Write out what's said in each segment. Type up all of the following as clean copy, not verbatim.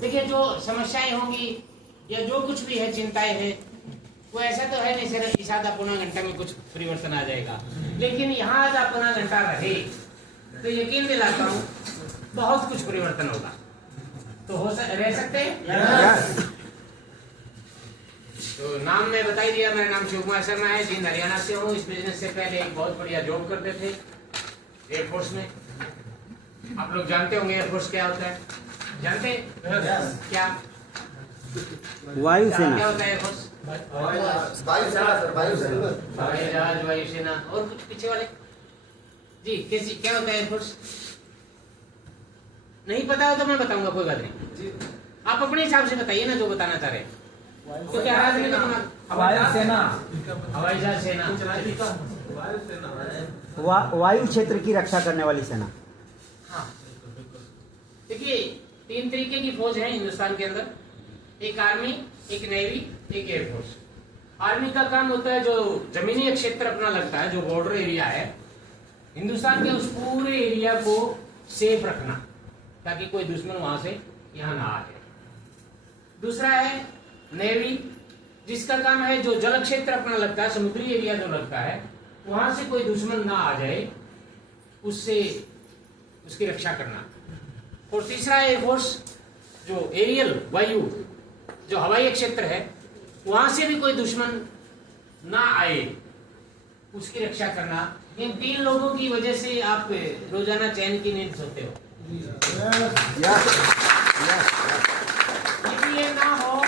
देखिए, जो समस्याएं होंगी या जो कुछ भी है, चिंताएं है, वो ऐसा तो है नहीं सिर्फ इस आधा पौना घंटा में कुछ परिवर्तन आ जाएगा। लेकिन यहाँ आधा पौना घंटा रहे तो यकीन दिलाता हूँ बहुत कुछ परिवर्तन होगा। तो रह सकते हैं। तो नाम मैं बता ही दिया, मेरा नाम शिव कुमार शर्मा है, जींद हरियाणा से हूँ। इस बिजनेस से पहले एक बहुत बढ़िया जॉब करते थे एयरफोर्स में। आप लोग जानते होंगे एयरफोर्स क्या होता है? जानते क्या? वायुसेना। क्या होता है एयरफोर्स? हवाई जहाज, वायुसेना। और कुछ पीछे वाले जी, कैसी क्या होता है एयरफोर्स? नहीं पता हो तो मैं बताऊंगा, कोई बात नहीं। आप अपने हिसाब से बताइए ना जो बताना चाह रहे हैं। तो क्या हवाई सेना, हवाई जहाज सेना, वायु क्षेत्र की रक्षा करने वाली सेना। हाँ, देखिए 3 तरीके की फौज है हिंदुस्तान के अंदर। एक आर्मी, एक नेवी, एक एयरफोर्स। आर्मी का काम होता है जो जमीनी क्षेत्र अपना लगता है, जो बॉर्डर एरिया है हिंदुस्तान के, उस पूरे एरिया को सेफ रखना ताकि कोई दुश्मन वहां से यहाँ ना आ जाए। दूसरा है नेवी, जिसका काम है जो जल क्षेत्र अपना लगता है, समुद्री एरिया जो लगता है, वहां से कोई दुश्मन ना आ जाए, उससे उसकी रक्षा करना। और तीसरा है एयरफोर्स, जो एरियल वायु, जो हवाई क्षेत्र है, वहां से भी कोई दुश्मन ना आए, उसकी रक्षा करना। इन 3 लोगों की वजह से आप रोजाना चैन की नींद सोते हो। यदि ये ना हो,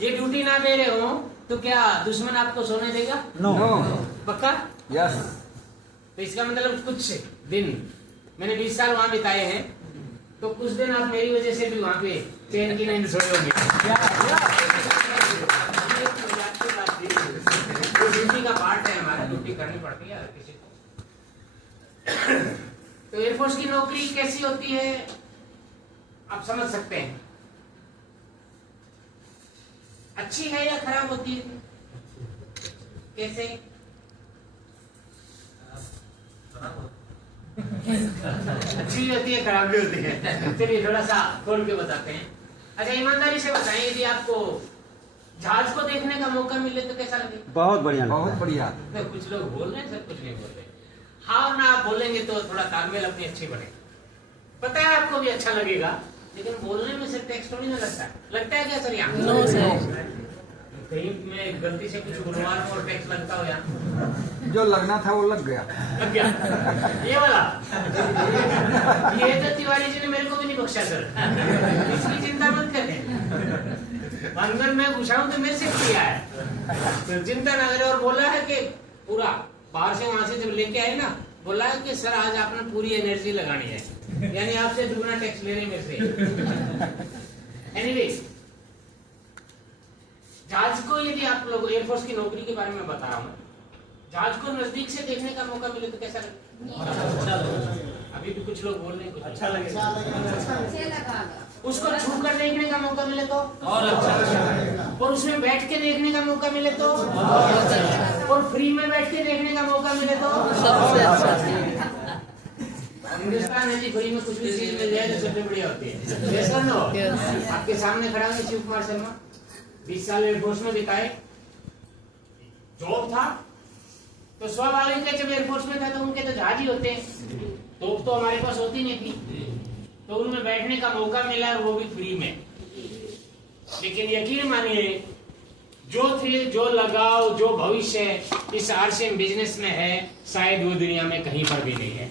ये ड्यूटी ना दे रहे हो, तो क्या दुश्मन आपको सोने देगा? नो। पक्का? यस। तो इसका मतलब कुछ दिन, मैंने 20 साल वहां बिताए हैं, तो कुछ दिन आप मेरी वजह से भी वहां पे चैन की नींद सोए होंगे। तो ड्यूटी का पार्ट है हमारा, ड्यूटी करनी पड़ती है हर किसी को। तो एयरफोर्स की नौकरी कैसी होती है आप समझ सकते हैं। अच्छी है या खराब होती है? कैसे? अच्छी भी होती है, खराब भी होती है। चलिए थोड़ा सा खोल के बताते हैं। अच्छा, ईमानदारी से बताएं, यदि आपको जहाज को देखने का मौका मिले तो कैसा लगे? बहुत बढ़िया, बहुत बढ़िया। तो कुछ लोग बोल रहे हैं, सब कुछ नहीं बोल रहे। हाँ और ना आप बोलेंगे तो थोड़ा तालमेल अपनी अच्छी बने। पता है आपको भी अच्छा लगेगा, लेकिन बोलने में सिर्फ टेक्स्ट थोड़ी ना लगता है क्या सर? यहाँ नो सर, कहीं में गलती से कुछ गुणवार और टेक्स्ट लगता हो यहाँ? जो लगना था वो लग गया। लग गया ये वाला। ये तो तिवारी जी ने मेरे को भी नहीं बख्शा सर, इसकी चिंता मत करें। अंदर मैं घुसा हूं तो मेरे से किया है, तो चिंता ना करें। और बोला है कि पूरा बाहर से वहां से जब लेके आए ना, बोला है कि सर आज आपने पूरी एनर्जी लगानी है, यानी आपसे दुगना टैक्स ले रहे हैं मेरे से। एनीवे, जहाज को यदि आप लोग एयरफोर्स की नौकरी के बारे में बता रहा हूँ, जहाज को नजदीक से देखने का मौका मिले तो कैसा लगे? अभी भी कुछ लोग बोल रहे हैं कुछ अच्छा लगेगा। उसको छू कर देखने का मौका मिले तो और अच्छा, और उसमें बैठ के देखने का मौका मिले तो और फ्री में बैठ के देखने का मौका मिले तो सबसे अच्छा। हिंदुस्तान है जी, फ्री में कुछ भी चीज मिल जाए तो सबसे बढ़िया होती है। जैसा ना आपके सामने खड़ा हूँ शिव कुमार शर्मा, 20 साल एयरफोर्स में बिताए, जॉब था तो स्वाभाविक है जब एयरफोर्स में था तो उनके तो जहाज ही होते हैं, तो हमारे पास होती नहीं थी, तो उनमें बैठने का मौका मिला और वो भी फ्री में। लेकिन यकीन मानिए, जो लगाव, जो भविष्य इस आरसीएम बिजनेस में है, शायद वो दुनिया में कहीं पर भी नहीं है।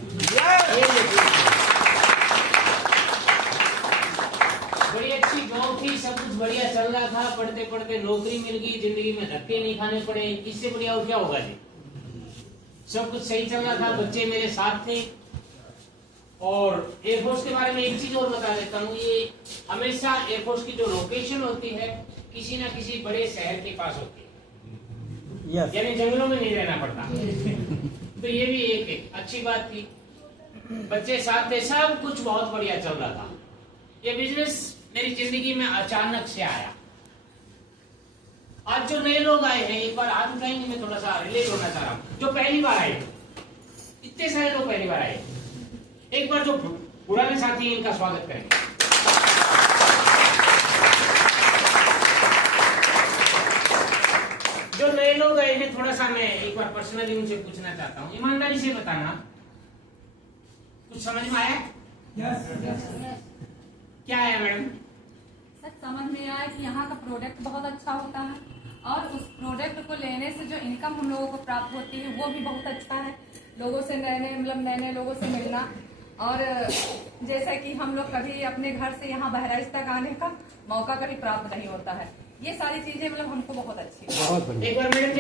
बड़ी अच्छी जॉब थी, सब कुछ बढ़िया चल रहा था, पढ़ते पढ़ते नौकरी मिल गई, जिंदगी में धक्के नहीं खाने पड़े, इससे बढ़िया और क्या होगा जी। सब कुछ सही चल रहा था, बच्चे मेरे साथ थे। और एयरफोर्स के बारे में एक चीज और बता देता हूँ, ये हमेशा एयरफोर्स की जो लोकेशन होती है किसी ना किसी बड़े शहर के पास होती है, यानी जंगलों में नहीं रहना पड़ता। तो ये भी एक अच्छी बात थी, बच्चे साथ थे, सब कुछ बहुत बढ़िया चल रहा था। ये बिजनेस मेरी जिंदगी में अचानक से आया। आज जो नए लोग आए हैं, एक बार हाथ उठाएंगे, मैं थोड़ा सा रिलेट होना चाह रहा हूँ। जो पहली बार आए, इतने सारे लोग पहली बार आए, एक बार जो पुराने साथी हैं इनका स्वागत करेंगे। गए हैं, थोड़ा सा मैं एक बार पर्सनली उनसे पूछना चाहता हूँ, ईमानदारी से बताना, कुछ समझ में आया? क्या आया मैडम? सर समझ में आया कि यहाँ का प्रोडक्ट बहुत अच्छा होता है और उस प्रोडक्ट को लेने से जो इनकम हम लोगों को प्राप्त होती है वो भी बहुत अच्छा है। लोगों से नए नए लोगों से मिलना, और जैसा कि हम लोग कभी अपने घर से यहाँ बहराइच तक आने का मौका कभी प्राप्त नहीं होता है। ये सारी चीजें मतलब हमको बहुत अच्छी है। बहुत बढ़िया। एक बार मैडम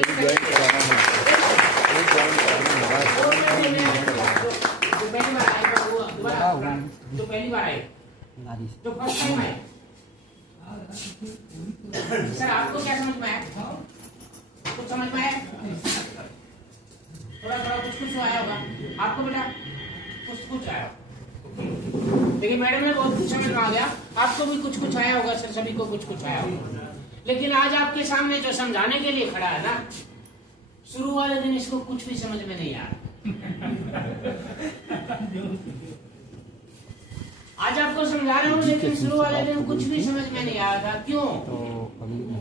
जो पहली बार आए, जो फर्स्ट टाइम आए, सर आपको क्या समझ में आया? कुछ समझ में आया? थोड़ा थोड़ा कुछ आया होगा आपको बेटा, कुछ आया। देखिए मैडम ने बहुत कुछ समझ में आ गया, आपको भी कुछ आया होगा सर, सभी को कुछ आया होगा। लेकिन आज आपके सामने जो समझाने के लिए खड़ा है ना, शुरू वाले दिन इसको कुछ भी समझ में नहीं आया। आज आपको समझा रहा हूँ, लेकिन शुरू वाले दिन कुछ भी समझ में नहीं आया था। क्यों?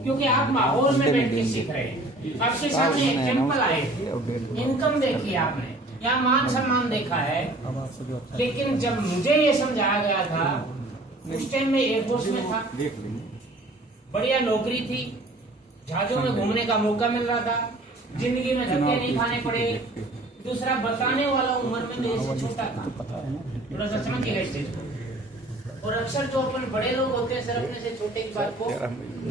क्योंकि आप माहौल में बैठ के सीख रहे हैं। आपके सामने एग्जाम्पल आए, इनकम देखी आपने, या मान सम्मान देखा है। लेकिन जब मुझे ये समझाया गया था, उस टाइम में एयरफोर्स में था, बढ़िया नौकरी थी, जहाजों में घूमने का मौका मिल रहा था, जिंदगी में धक्के नहीं खाने पड़े। दूसरा, बताने वाला उम्र में मेरे से छोटा था, थोड़ा सा समझिएगा इस चीज को। और अक्सर जो अपन बड़े लोग होते हैं सर, अपने से छोटे की बात को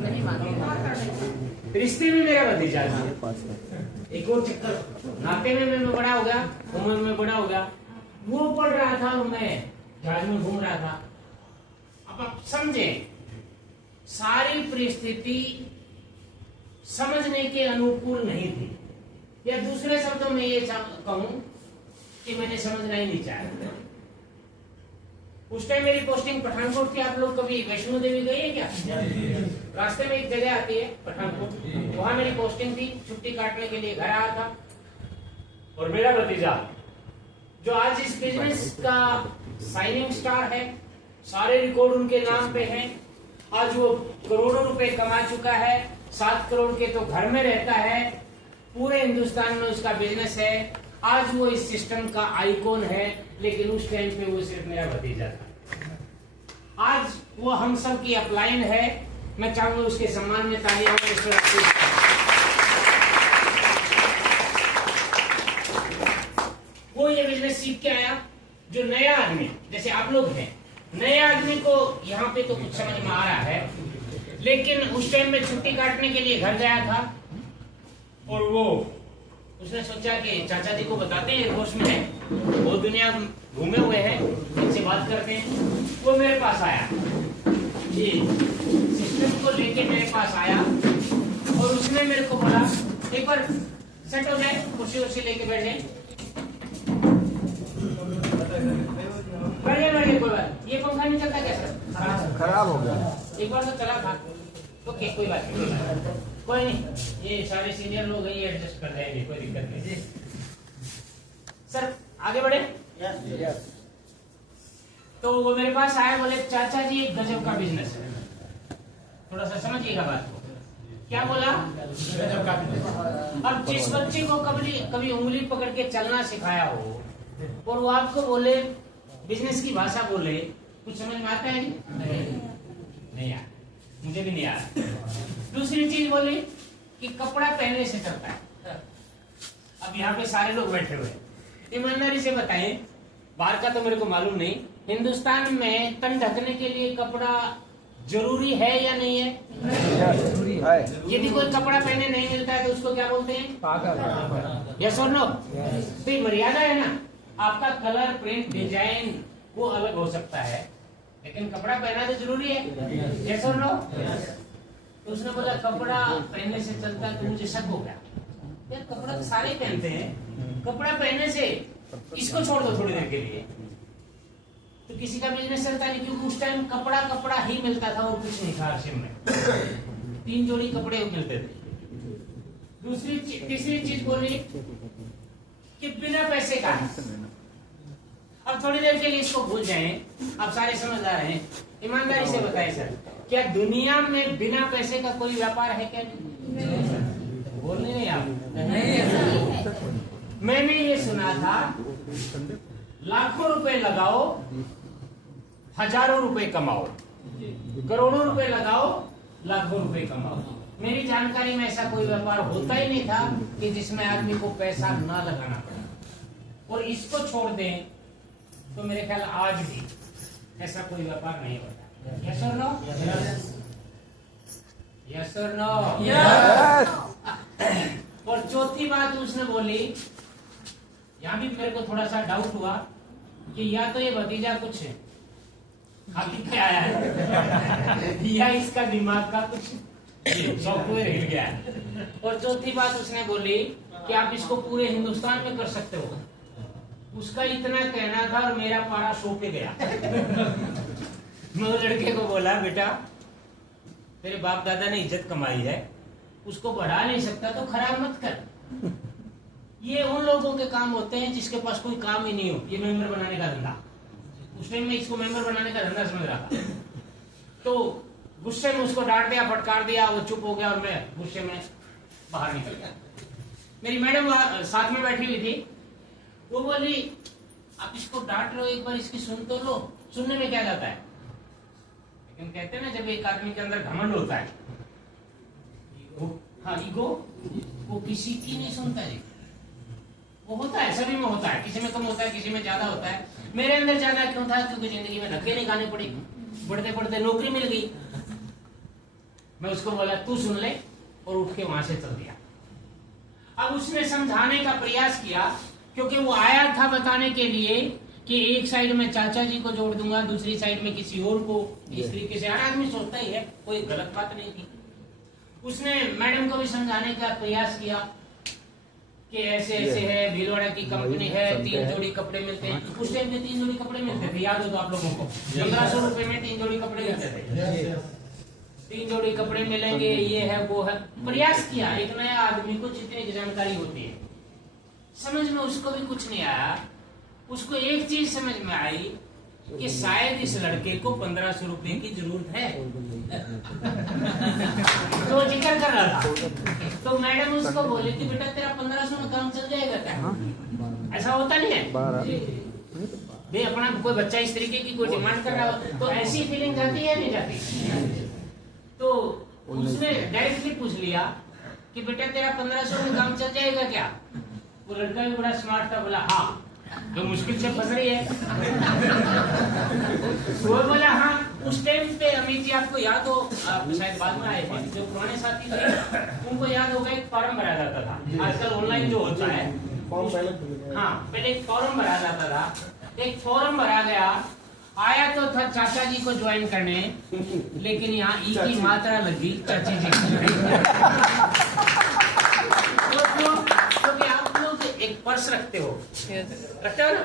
नहीं मानते। रिश्ते में मेरा भतीजा था, एक और चक्कर, नाते में मैं बड़ा हो गया, उम्र में बड़ा हो गया। वो पढ़ रहा था और मैं जहाज में घूम रहा था। अब आप समझे, सारी परिस्थिति समझने के अनुकूल नहीं थी, या दूसरे शब्दों में ये कहूं कि मैंने समझना ही नहीं चाहा। उस टाइम मेरी पोस्टिंग पठानकोट थी। आप लोग कभी वैष्णो देवी गए हैं क्या? रास्ते में एक जगह आती है पठानकोट, वहां मेरी पोस्टिंग थी। छुट्टी काटने के लिए घर आया था, और मेरा भतीजा जो आज इस बिजनेस का साइनिंग स्टार है, सारे रिकॉर्ड उनके नाम पे हैं। आज वो करोड़ों रुपए कमा चुका है, 7 करोड़ के तो घर में रहता है, पूरे हिंदुस्तान में उसका बिजनेस है। आज वो इस सिस्टम का आइकॉन है, लेकिन उस टाइम पे वो सिर्फ मेरा भतीजा था। आज वो हम सब की अपलाइन है। मैं चाहूंगा उसके सम्मान में तालियां हो। वो ये बिजनेस सीख के आया। जो नया आदमी, जैसे आप लोग हैं, नए आदमी को यहाँ पे तो कुछ समझ में आ रहा है, लेकिन उस टाइम में छुट्टी काटने के लिए घर गया था, और वो उसने सोचा कि चाचा जी को बताते हैं एयरफोर्स में है, वो दुनिया घूमे हुए हैं, इनसे बात करते हैं। वो मेरे पास आया, ये सिस्टम को लेके मेरे पास आया, और उसने मेरे को बोला एक बार सेट हो जाए, कुर्सी उर्सी लेके बैठ जाए। बढ़िया कोई बात। ये पंखा नहीं चलता क्या सर? खराब हो गया। एक बार तो चला था। ओके, कोई बात नहीं, कोई नहीं, ये सारे सीनियर लोग हैं, ये एडजस्ट कर जाएंगे, कोई दिक्कत नहीं। सर आगे बढ़े। तो वो मेरे पास आए, बोले चाचा जी एक गजब का बिजनेस है। थोड़ा सा समझिएगा बात को। क्या बोला? गजब का बिजनेस। अब जिस बच्चे को कभी उंगली पकड़ के चलना सिखाया हो, और वो आपको बोले, बिजनेस की भाषा बोले, कुछ समझ में आता है? नहीं यार, मुझे भी नहीं आता। दूसरी चीज बोली कि कपड़ा पहनने से चलता है। अब यहाँ पे सारे लोग बैठे हुए, ईमानदारी से बताएं, बाहर का तो मेरे को मालूम नहीं, हिंदुस्तान में तन ढकने के लिए कपड़ा जरूरी है या नहीं है? जरूरी है। यदि कोई कपड़ा पहने नहीं मिलता है तो उसको क्या बोलते हैं? पागल। यस और नो? तो ये मर्यादा है ना। आपका कलर, प्रिंट, डिजाइन वो अलग हो सकता है, लेकिन कपड़ा पहना तो जरूरी है। यस और नो? तो उसने बोला कपड़ा पहनने से चलता है, तो मुझे शक हो गया, यार कपड़ा तो सारे पहनते हैं, कपड़ा पहनने से इसको छोड़ दो थोड़ी देर के लिए, तो किसी का बिजनेस चलता नहीं। क्योंकि उस टाइम कपड़ा ही मिलता था और कुछ नहीं था आश्रम में। 3 जोड़ी कपड़े मिलते थे। तीसरी चीज बोली कि बिना पैसे का। अब थोड़ी देर के लिए इसको भूल जाएं, आप सारे समझदार हैं। ईमानदारी से बताएं सर, क्या दुनिया में बिना पैसे का कोई व्यापार है क्या? नहीं। बोलने नहीं आप मैंने ये सुना था, लाखों रुपए लगाओ, हजारों रुपए कमाओ, करोड़ों रुपए लगाओ, लाखों रुपए कमाओ। मेरी जानकारी में ऐसा कोई व्यापार होता ही नहीं था कि जिसमें आदमी को पैसा ना लगाना पड़ा। और इसको छोड़ दें तो मेरे ख्याल आज भी ऐसा कोई व्यापार नहीं होता। यस और नो? यस और नो? और चौथी बात उसने बोली, यहाँ भी मेरे को थोड़ा सा डाउट हुआ कि या तो ये भतीजा कुछ खाली पे आया है या इसका दिमाग का कुछ सॉफ्टवेयर हिल गया है। और चौथी बात उसने बोली कि आप इसको पूरे हिंदुस्तान में कर सकते हो। उसका इतना कहना था और मेरा पारा सो पे गया। मैं वो लड़के को बोला, बेटा तेरे बाप दादा ने इज्जत कमाई है, उसको बढ़ा नहीं सकता तो खराब मत कर। ये उन लोगों के काम होते हैं जिसके पास कोई काम ही नहीं हो। ये मेंबर बनाने का धंधा, उस टाइम में इसको मेंबर बनाने का धंधा समझ रहा था। तो गुस्से में उसको डांट दिया, फटकार दिया, वो चुप हो गया और मैं गुस्से में बाहर निकल गया। मेरी मैडम साथ में बैठी हुई थी, वो बोली आप इसको डांट लो, एक बार इसकी सुन तो लो, सुनने में क्या जाता है। लेकिन कहते हैं ना, जब एक आदमी के अंदर घमंड होता है, हाँ ईगो, वो किसी की नहीं सुनता है। वो होता है, सभी में होता है, किसी में कम होता है, किसी में ज्यादा होता है। मेरे अंदर ज्यादा क्यों था? क्योंकि जिंदगी में धक्के नहीं खाने पड़े, बढ़ते बढ़ते नौकरी मिल गई। मैं उसको बोला तू सुन ले, और उठ के वहां से चल दिया। अब उसने समझाने का प्रयास किया, क्योंकि वो आया था बताने के लिए कि एक साइड में चाचा जी को जोड़ दूंगा, दूसरी साइड में किसी और को। इस तरीके से हर आदमी सोचता ही है, कोई गलत बात नहीं थी। उसने मैडम को भी समझाने का प्रयास किया कि ऐसे ऐसे है, भीलवाड़ा की कंपनी है, 3 जोड़ी कपड़े मिलते हैं। उस टाइम में 3 जोड़ी कपड़े मिलते थे, याद हो तो आप लोगों को, 1500 रुपए में 3 जोड़ी कपड़े मिलते थे। 3 जोड़ी कपड़े मिलेंगे, ये है वो है। प्रयास किया, एक नया आदमी को जितनी जानकारी होती है, समझ में उसको भी कुछ नहीं आया। उसको एक चीज समझ में आई कि शायद इस लड़के को 1500 रुपए की जरूरत है। तो जिक्र कर रहा था, तो मैडम उसको बोली कि बेटा तेरा 1500 में काम चल जाएगा क्या? ऐसा होता नहीं है भाई, अपना कोई बच्चा इस तरीके की कोई डिमांड कर रहा हो तो ऐसी फीलिंग जाती है नहीं जाती? तो उसने डायरेक्टली पूछ लिया कि बेटा तेरा 1500 में काम चल जाएगा क्या? वो लड़का भी बड़ा स्मार्ट था, बोला हाँ, जो मुश्किल से फंस रही है। वो बोला हाँ। उस टाइम पे अमित जी आपको याद हो, शायद बाद में आए थे, जो पुराने साथी थे उनको याद होगा, एक फॉर्म भरा जाता था। आजकल ऑनलाइन जो होता है, हाँ पहले एक फॉर्म भरा जाता था। एक फॉर्म भरा गया, आया तो था चाचा जी को ज्वाइन करने, लेकिन यहाँ ई की मात्रा लगी चाची जी। क्योंकि आप लोग एक पर्स रखते हो, रखते हो ना?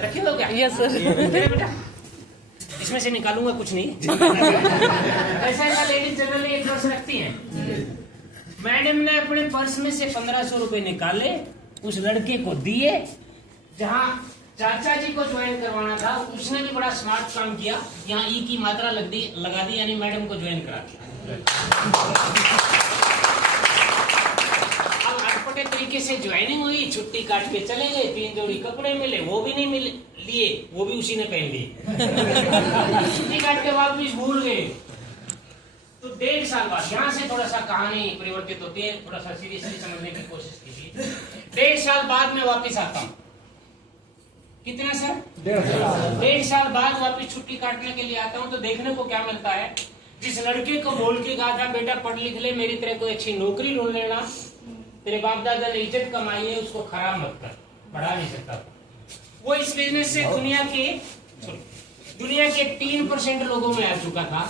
रखे हो क्या? Yes sir. बेटा इसमें से निकालूंगा कुछ नहीं। ऐसा लेडीज जनरली एक पर्स रखती हैं। मैडम ने अपने पर्स में से 1500 रुपए निकाले, उस लड़के को दिए। जहाँ चाचा जी को ज्वाइन करवाना था, उसने भी बड़ा स्मार्ट काम किया, यहाँ ई की मात्रा लगा दी, यानी मैडम को ज्वाइन करा दिया। अब अटपटे तरीके से ज्वाइनिंग हुई, छुट्टी काट के चले गए, 3 जोड़ी कपड़े मिले, वो भी नहीं मिले, लिए वो भी उसी ने पहन लिए। छुट्टी काट के वापस भूल गए। तो 1.5 साल बाद, यहाँ से थोड़ा सा कहानी परिवर्तित होती है, थोड़ा सा सीरियसली समझने की कोशिश कीजिए। 1.5 साल बाद मैं वापिस आता हूँ। कितना सर? 1.5 साल बाद वापिस छुट्टी काटने के लिए आता हूँ, तो देखने को क्या मिलता है, जिस लड़के को बोल के कहा था बेटा पढ़ लिख ले, मेरी तरह कोई अच्छी नौकरी ढूंढ लेना, तेरे बाप दादा ने इज्जत कमाई है, उसको खराब मत कर, पढ़ा नहीं सकता। वो इस बिजनेस से दुनिया के 3% लोगों में आ चुका था।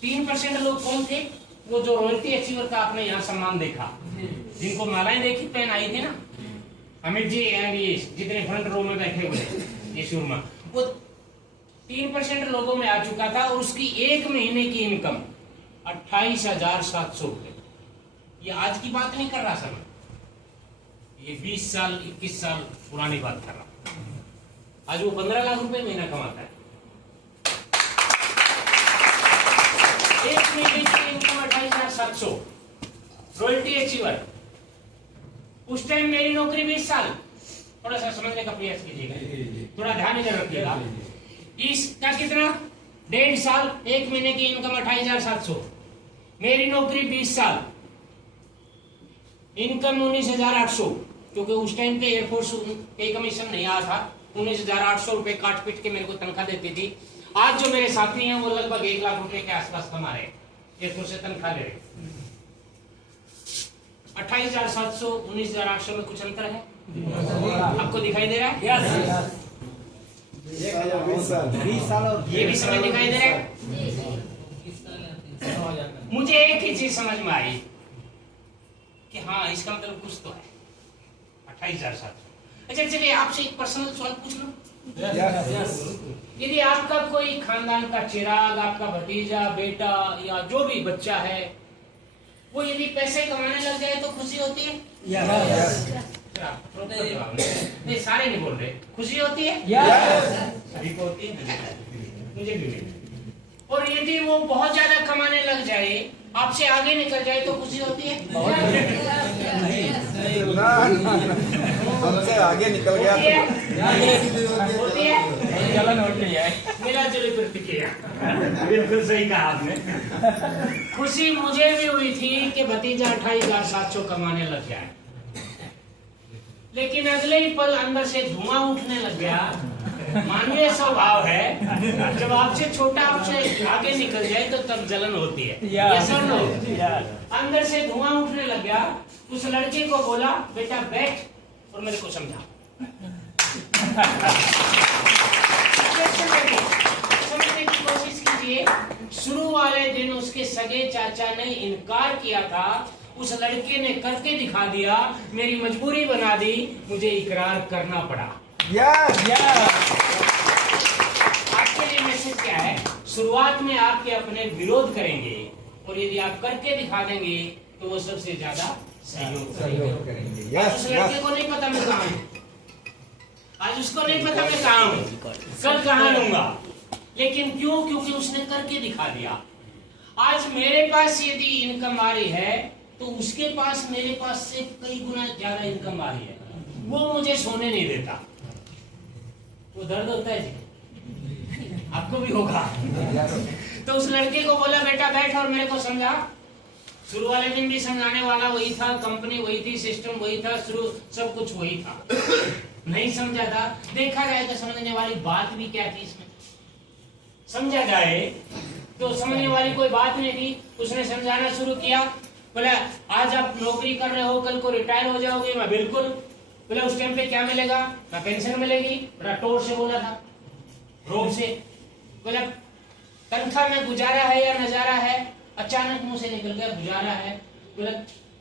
3% लोग कौन थे? वो जो रॉयल्टी अचीवर का आपने यहाँ सम्मान देखा, जिनको मालाएं देखी पहन आई थी ना, अमित जी एंड ये जितने फ्रंट रो में बैठे हुए ये सुरमा, वो 3% लोगों में आ चुका था। और उसकी 1 महीने की इनकम 28,700 रुपए। ये आज की बात नहीं कर रहा सर, ये 20 साल 21 साल पुरानी बात कर रहा हूं। आज वो 15 लाख रुपए महीना कमाता है। 1 महीने की इनकम 28,700। रॉयल्टी अचीवर उस टाइम मेरी नौकरी 20 साल। थोड़ा सा समझने का प्रयास कीजिएगा, थोड़ा ध्यान इधर रखिएगा। इसका कितना 1.5 साल, 1 महीने की इनकम 28,700। मेरी नौकरी 20 साल, इनकम 19,800, क्योंकि उस टाइम पे एयरफोर्स पे कमीशन नहीं आया था। 19,800 रुपए काट पीट के मेरे को तनख्वाह देती थी। आज जो मेरे साथी हैं वो लगभग 1 लाख रुपए के आसपास कमा रहे हैं, एयरफोर्स से तनख्वाह ले रहे। 28,700 19,800 में कुछ अंतर है? आपको दिखाई दे रहा है? 20 साल और ये भी समझ दिखाई दे रहा है? मुझे एक ही चीज समझ में आई कि हाँ, इसका मतलब कुछ तो है। 28,700। अच्छा चलिए, आपसे एक पर्सनल सवाल पूछ लो। यदि आपका कोई खानदान का चिराग, आपका भतीजा, बेटा या जो भी बच्चा है, वो यदि पैसे कमाने लग जाए तो खुशी होती है? नहीं, सारे नहीं बोल रहे। खुशी होती है? सभी को होती है, मुझे भी नहीं। और यदि वो बहुत ज्यादा कमाने लग जाए, आपसे आगे निकल जाए तो खुशी होती है? हमसे आगे निकल गया होती है? जलन होती है। मिला जुली प्रतिक्रिया, बिल्कुल सही कहा आपने। खुशी मुझे भी हुई थी कि भतीजा 28,700 कमाने लग जाए, लेकिन अगले ही पल अंदर से धुआं उठने लग गया। मानवीय स्वभाव है, जब आपसे छोटा आपसे आगे निकल जाए तो तब जलन होती है। Yes or no? अंदर से धुआं उठने लग गया। उस लड़के को बोला, बेटा बैठ और मेरे को समझा। समझने की कोशिश कीजिए। शुरू वाले दिन उसके सगे चाचा ने इनकार किया था, उस लड़के ने करके दिखा दिया, मेरी मजबूरी बना दी, मुझे इकरार करना पड़ा। आपके लिए मैसेज क्या है? शुरुआत में आपके अपने विरोध करेंगे, और यदि आप करके दिखा देंगे तो वो सबसे ज्यादा सहयोग करेंगे। उस लड़के को नहीं पता मैं कहाँ हूँ, आज उसको नहीं पता मैं कहाँ हूँ, कल कहाँ रहूंगा, लेकिन क्यों? क्योंकि उसने करके दिखा दिया। आज मेरे पास यदि इनकम आ रही है तो उसके पास मेरे पास से कई गुना ज्यादा इनकम आ रही है, वो मुझे सोने नहीं देता। वो दर्द होता है जी, आपको भी होगा। तो उस लड़के को बोला, बेटा बैठ और मेरे को समझा। शुरू वाले दिन भी समझाने वाला वही था, कंपनी वही थी, सिस्टम वही था, शुरू सब कुछ वही था। नहीं समझा था। देखा जाए तो समझने वाली बात भी क्या थी इसमें? समझा जाए तो समझने वाली कोई बात नहीं थी। उसने समझाना शुरू किया। बोला, आज आप नौकरी कर रहे हो, कल को रिटायर हो जाओगे। मैं बिल्कुल। बोला, उस टाइम पे क्या मिलेगा? मैं पेंशन मिलेगी। बड़ा टोर से बोला था, रोब से। बोला, तनख्वाह में गुजारा है या नजारा है? अचानक मुंह से निकल गया गुजारा है। बोला,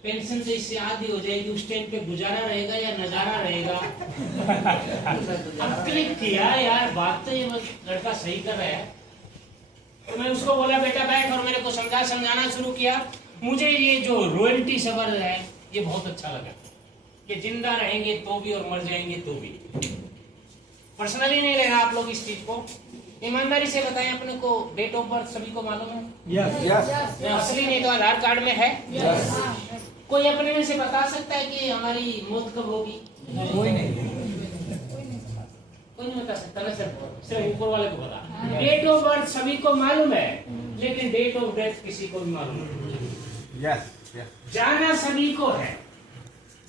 पेंशन से इससे आधी हो जाएगी, उस टाइम पे गुजारा रहेगा या नजारा रहेगा? अब क्लिक किया, यार बात तो ये लड़का सही कर रहा है। तो मैं उसको बोला, बेटा बैठ और मेरे को समझाना शुरू किया। मुझे ये जो रॉयल्टी सवाल है ये बहुत अच्छा लगा, कि जिंदा रहेंगे तो भी और मर जाएंगे तो भी। पर्सनली नहीं लेना आप लोग इस चीज को, ईमानदारी से बताएं। अपने को डेट ऑफ बर्थ सभी को मालूम है? यस। असली नहीं तो आधार कार्ड में है। कोई अपने में से बता सकता है कि हमारी मौत कब होगी? कोई नहीं बता सकता ना, सिर्फ ऊपर वाले को पता। डेट ऑफ बर्थ सभी को मालूम है, लेकिन डेट ऑफ डेथ किसी को भी मालूम नहीं। जाना सभी को है।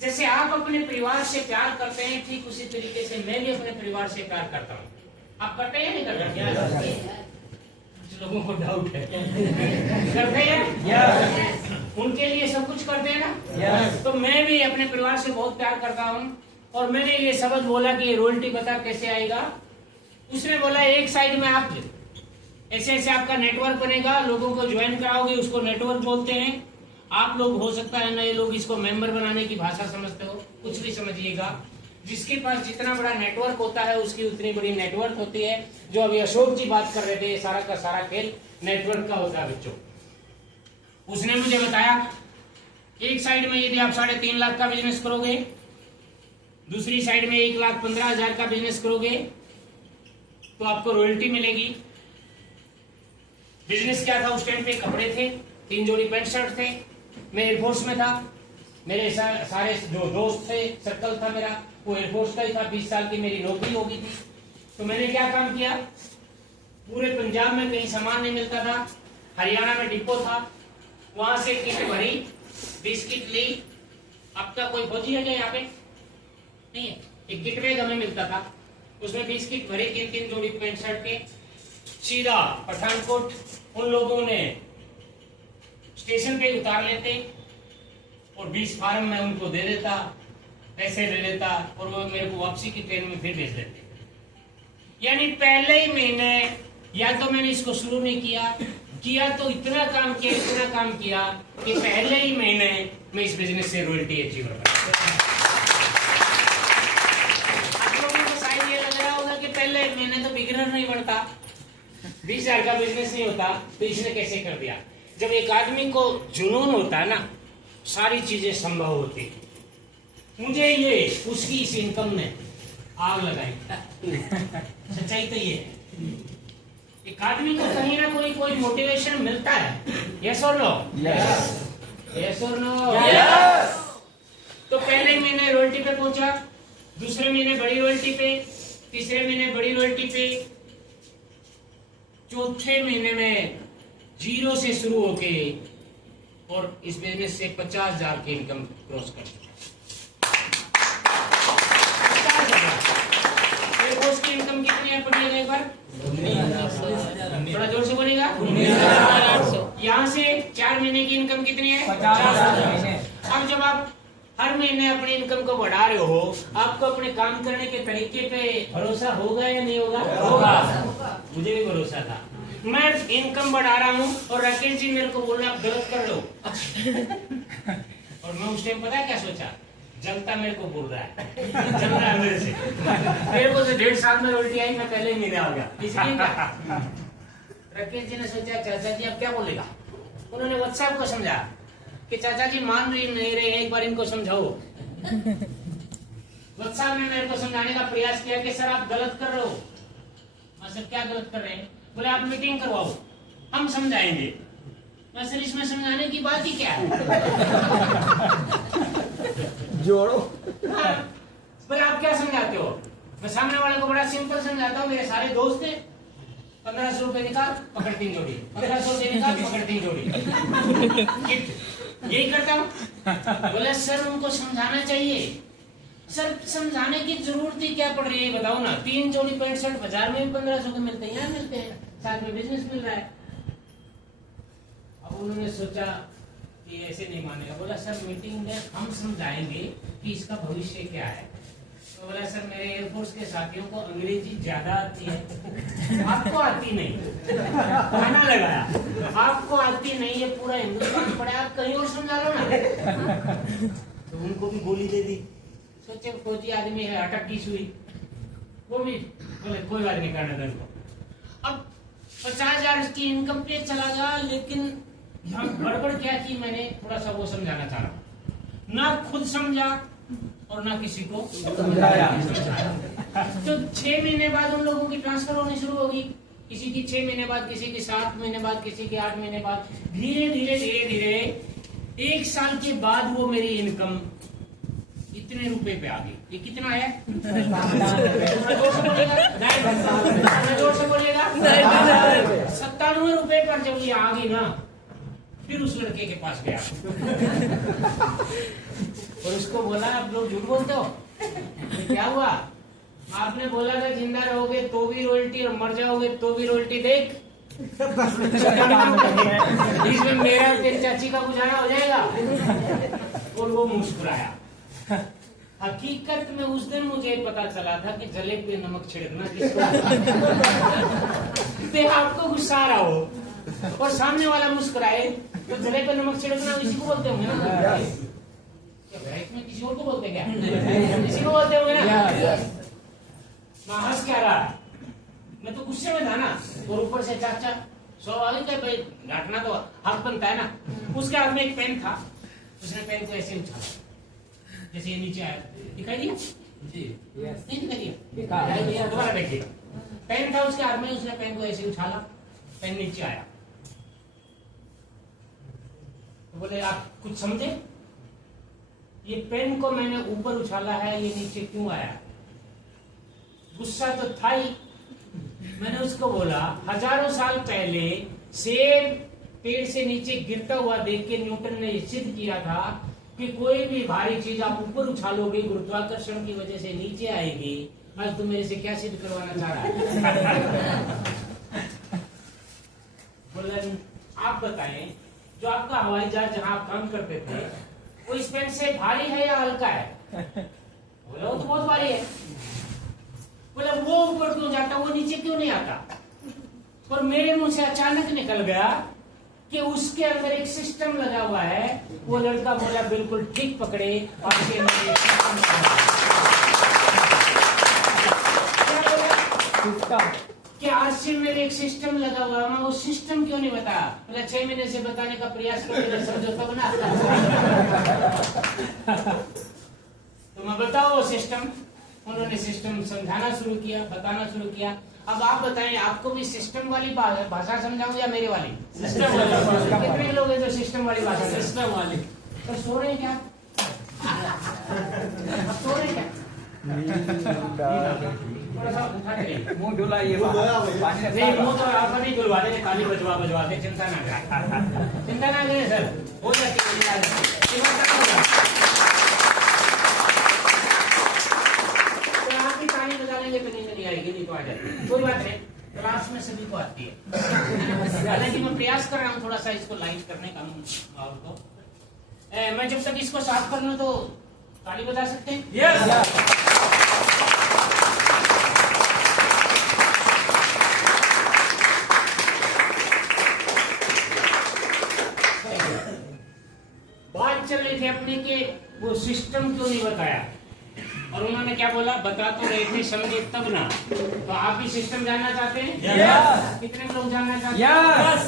जैसे आप अपने परिवार से प्यार करते हैं, ठीक उसी तरीके से मैं भी अपने परिवार से प्यार करता हूँ। आप करते हैं नहीं करते? कुछ लोगों को डाउट है। करते हैं? उनके लिए सब कुछ करते हैं ना? तो मैं भी अपने परिवार से बहुत प्यार करता हूँ। और मैंने ये शब्द बोला कि रॉयल्टी पता कैसे आएगा। उसने बोला, एक साइड में आप ऐसे ऐसे आपका नेटवर्क बनेगा, लोगों को ज्वाइन कराओगे, उसको नेटवर्क बोलते हैं। आप लोग हो सकता है नए लोग इसको मेंबर बनाने की भाषा समझते हो, कुछ भी समझिएगा। जिसके पास जितना बड़ा नेटवर्क होता है उसकी उतनी बड़ी नेटवर्क होती है। जो अभी अशोक जी बात कर रहे थे, सारा का सारा खेल नेटवर्क का होता है बच्चों। उसने मुझे बताया, एक साइड में यदि आप 3.5 लाख का बिजनेस करोगे, दूसरी साइड में 1,15,000 का बिजनेस करोगे तो आपको रॉयल्टी मिलेगी। बिजनेस क्या था उस टाइम पे? कपड़े थे, 3 जोड़ी पैंट शर्ट थे। मैं एयरफोर्स में था, मेरे सारे जो दोस्त थे, सर्कल था मेरा, वो एयरफोर्स का ही था, 20 साल की मेरी नौकरी हो गई थी। तो मैंने क्या काम किया, पूरे पंजाब में कहीं सामान नहीं मिलता था, हरियाणा में डिपो था, वहां से किट भरी, बिस्किट ली। अब तक कोई फौजी है क्या यहाँ पे? नहीं है। एक किट बैग हमें मिलता था, उसमें बिस्किट भरे, 3-3 जोड़ी पैंट शर्ट के, सीधा पठानकोट। उन लोगों ने स्टेशन पे उतार लेते और 20 फार्म में उनको दे देता, पैसे ले लेता और वो मेरे को वापसी की ट्रेन में फिर भेज देते। यानी पहले ही महीने, या तो मैंने इसको शुरू नहीं किया तो इतना काम किया कि पहले ही महीने में इस बिजनेस से रॉयल्टी अचीव कर पाया। आप लोगों को शायद ये लग रहा होगा कि पहले महीने तो बिगिनर नहीं बनता, 20,000 का बिजनेस नहीं होता, तो इसने कैसे कर दिया? जब एक आदमी को जुनून होता है ना, सारी चीजें संभव होती। मुझे ये उसकी इस इनकम ने आग लगाई। सच्चाई तो ये है, एक आदमी को कहीं ना कोई मोटिवेशन मिलता है। यस और नो? यस और नो? तो पहले महीने रॉयल्टी पे पहुंचा, दूसरे महीने बड़ी रॉयल्टी पे, तीसरे महीने बड़ी रॉयल्टी पे, चौथे महीने में 0 से शुरू होके और इस बिजनेस से 50,000 की इनकम क्रॉस कर चुका। 50,000 की इनकम कितनी है? पढ़िएगा एक बार, थोड़ा जोर से बोलेगा। 19,800। यहाँ से 4 महीने की इनकम कितनी है? 50,000। अब जब आप हर महीने अपनी इनकम को बढ़ा रहे हो, आपको अपने काम करने के तरीके पे भरोसा होगा या नहीं होगा? होगा। मुझे भी भरोसा था। मैं इनकम बढ़ा रहा हूँ और राकेश जी मेरे को बोल रहे आप गलत कर लो। और मैं उस टाइम पता है क्या सोचा? जनता मेरे को बोल रहा है, जल रहा है मेरे से। मेरे को तो 1.5 साल में उल्टी आई, मैं पहले ही नहीं आ गया, इसलिए क्या? राकेश जी ने सोचा चाचा जी अब क्या बोलेगा। उन्होंने व्हाट्सएप को समझा कि चाचा जी मान रही नहीं रहे, एक बार इनको समझाओ। व्हाट्सएप में मेरे को समझाने का प्रयास किया कि सर आप गलत कर रहे हो। मैं सर क्या गलत कर रहे हैं? बोले आप मीटिंग करवाओ, हम समझाएंगे। मैं सर इसमें समझाने की बात ही क्या है? जोड़ो। हाँ, बोले आप क्या समझाते हो? मैं सामने वाले को बड़ा सिंपल समझाता हूँ। मेरे सारे दोस्त हैं, 1500 रुपए निकाल पकड़ 3 जोड़ी, 1500 रुपए निकाल पकड़ 3 जोड़ी, यही करता हूँ। बोले सर उनको समझाना चाहिए। सर समझाने की जरूरत ही क्या पड़ रही है बताओ ना? 3 जोड़ी पैंट शर्ट बाजार में भी 1500 के मिलते हैं, यहाँ मिलते हैं, साथ में बिजनेस मिल रहा है। अब उन्होंने सोचा कि ऐसे नहीं मानेगा। बोला सर मीटिंग में हम समझाएंगे कि इसका भविष्य क्या है। तो बोला सर मेरे एयरफोर्स के साथियों को अंग्रेजी ज्यादा आती है, आपको आती नहीं। खाना लगाया, आपको आती नहीं है, पूरा हिंदुस्तान पड़ा, आप कहीं और समझा लो ना। तो उनको भी गोली दे दी। सोचे फौजी आदमी है, अटक की सुई, वो भी बोले कोई बात नहीं करने दो। अब 50,000 की इनकम पे चला गया, लेकिन यहाँ गड़बड़ क्या की मैंने थोड़ा सा वो समझाना चाह रहा हूँ। ना खुद समझा और ना किसी को समझाया। तो 6 महीने बाद उन लोगों की ट्रांसफर होनी शुरू होगी। किसी की 6 महीने बाद, किसी की 7 महीने बाद, किसी के 8 महीने बाद, धीरे धीरे 1 साल के बाद वो मेरी इनकम इतने रुपए पे आ गई। ये कितना है? जोर से बोलेगा। 97 रुपए पर जब ये आ गई ना, फिर उस लड़के के पास गया और उसको बोला आप लोग झूठ बोलते हो, क्या हुआ? आपने बोला था जिंदा रहोगे तो भी रॉयल्टी और मर जाओगे तो भी रॉयल्टी। देख इसमें मेरा तेरी चाची का गुजारा हो जाएगा। और वो मुस्कुराया। हकीकत में उस दिन मुझे पता चला था कि जले पे नमक छिड़कना किसको आपको गुस्सा आ रहा हो और सामने वाला मुस्कुराए, तो जले पे नमक छिड़कना इसी को बोलते होंगे ना? इसमें किसी और को बोलते क्या? इसी को बोलते होंगे ना? मैं हंस क्या रहा, मैं तो गुस्से में था ना। और ऊपर से चाचा स्वाभाविक है भाई, डांटना तो हक बनता है ना। उसके हाथ में एक पेन था, उसने पेन को ऐसे उछाला जैसे ये नीचे आया। दिखाई दिया? जी नहीं दिखाई दिया? दोबारा देखिए। पेन था उसके हाथ में, उसने पेन को ऐसे उछाला, पेन नीचे आया। तो बोले आप कुछ समझे? ये पेन को मैंने ऊपर उछाला है, ये नीचे क्यों आया? गुस्सा तो था ही। मैंने उसको बोला, हजारों साल पहले सेब पेड़ से नीचे गिरता हुआ देख के न्यूटन ने सिद्ध किया था कि कोई भी भारी चीज आप ऊपर उछालोगे गुरुत्वाकर्षण की वजह से नीचे आएगी। आज तुम मेरे से क्या सिद्ध करवाना चाह रहा है? बोला, आप बताएं, जो आपका हवाई जहाज जहां आप काम करते थे वो इस पेन से भारी है या हल्का है? बोला, वो तो बहुत भारी है। बोला, वो ऊपर क्यों जाता, वो नीचे क्यों नहीं आता? पर मेरे मुंह से अचानक निकल गया कि उसके अंदर एक सिस्टम लगा हुआ है। वो लड़का बोला, बिल्कुल ठीक पकड़े। और कि आज से मेरे एक सिस्टम लगा हुआ है। मैं वो सिस्टम क्यों नहीं बताया? बोला, 6 महीने से बताने का प्रयास करके समझो तब ना। तो मैं बताओ वो सिस्टम। उन्होंने सिस्टम समझाना शुरू किया, बताना शुरू किया। अब आप बताएं, आपको भी सिस्टम वाली भाषा समझाऊं या मेरे वाली? सिस्टम वाली। कितने लोग हैं जो सिस्टम वाली भाषा? सिस्टम वाली। तो सो रहे हैं क्या? सो रहे क्या? मुंह धुला ये नहीं, मुंह तो आप अभी धुलवा दे, ताली बजवा दे, चिंता ना करें, चिंता ना करें सर, हो जाती है। तो नींद नहीं आएगी, नहीं तो आ जाती, कोई बात नहीं, क्लास में सभी को आती है। हालांकि मैं प्रयास कर रहा हूँ थोड़ा सा इसको लाइट करने का माहौल को। मैं जब तक इसको साफ कर लूँ तो ताली बजा सकते हैं? यस। बात चल रही थी अपनी के वो सिस्टम क्यों नहीं बताया, और उन्होंने क्या बोला, बता तो रहे थे, समझे तब ना। तो आप भी सिस्टम जानना चाहते हैं? Yes. कितने लोग जानना चाहते हैं? Yes.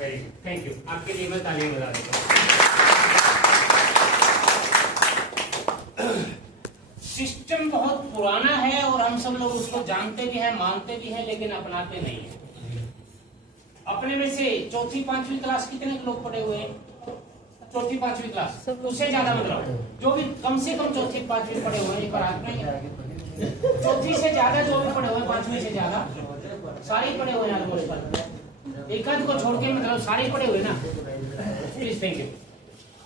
वेरी थैंक यू, आपके लिए मैं तालियां बजा देता हूं। सिस्टम बहुत पुराना है और हम सब लोग उसको जानते भी हैं, मानते भी हैं, लेकिन अपनाते नहीं है। अपने में से 4वीं 5वीं क्लास कितने लोग पढ़े हुए हैं? 4वीं 5वीं क्लास, उससे ज्यादा मतलब जो भी कम से कम 4वीं 5वीं पढ़े हुए हैं, पर हाथ में 4वीं से ज्यादा जो भी पढ़े हुए हैं, 5वीं से ज्यादा सारे पढ़े हुए हैं ऑलमोस्ट। एक आध को छोड़ के मतलब सारे पढ़े हुए ना। Please thank you.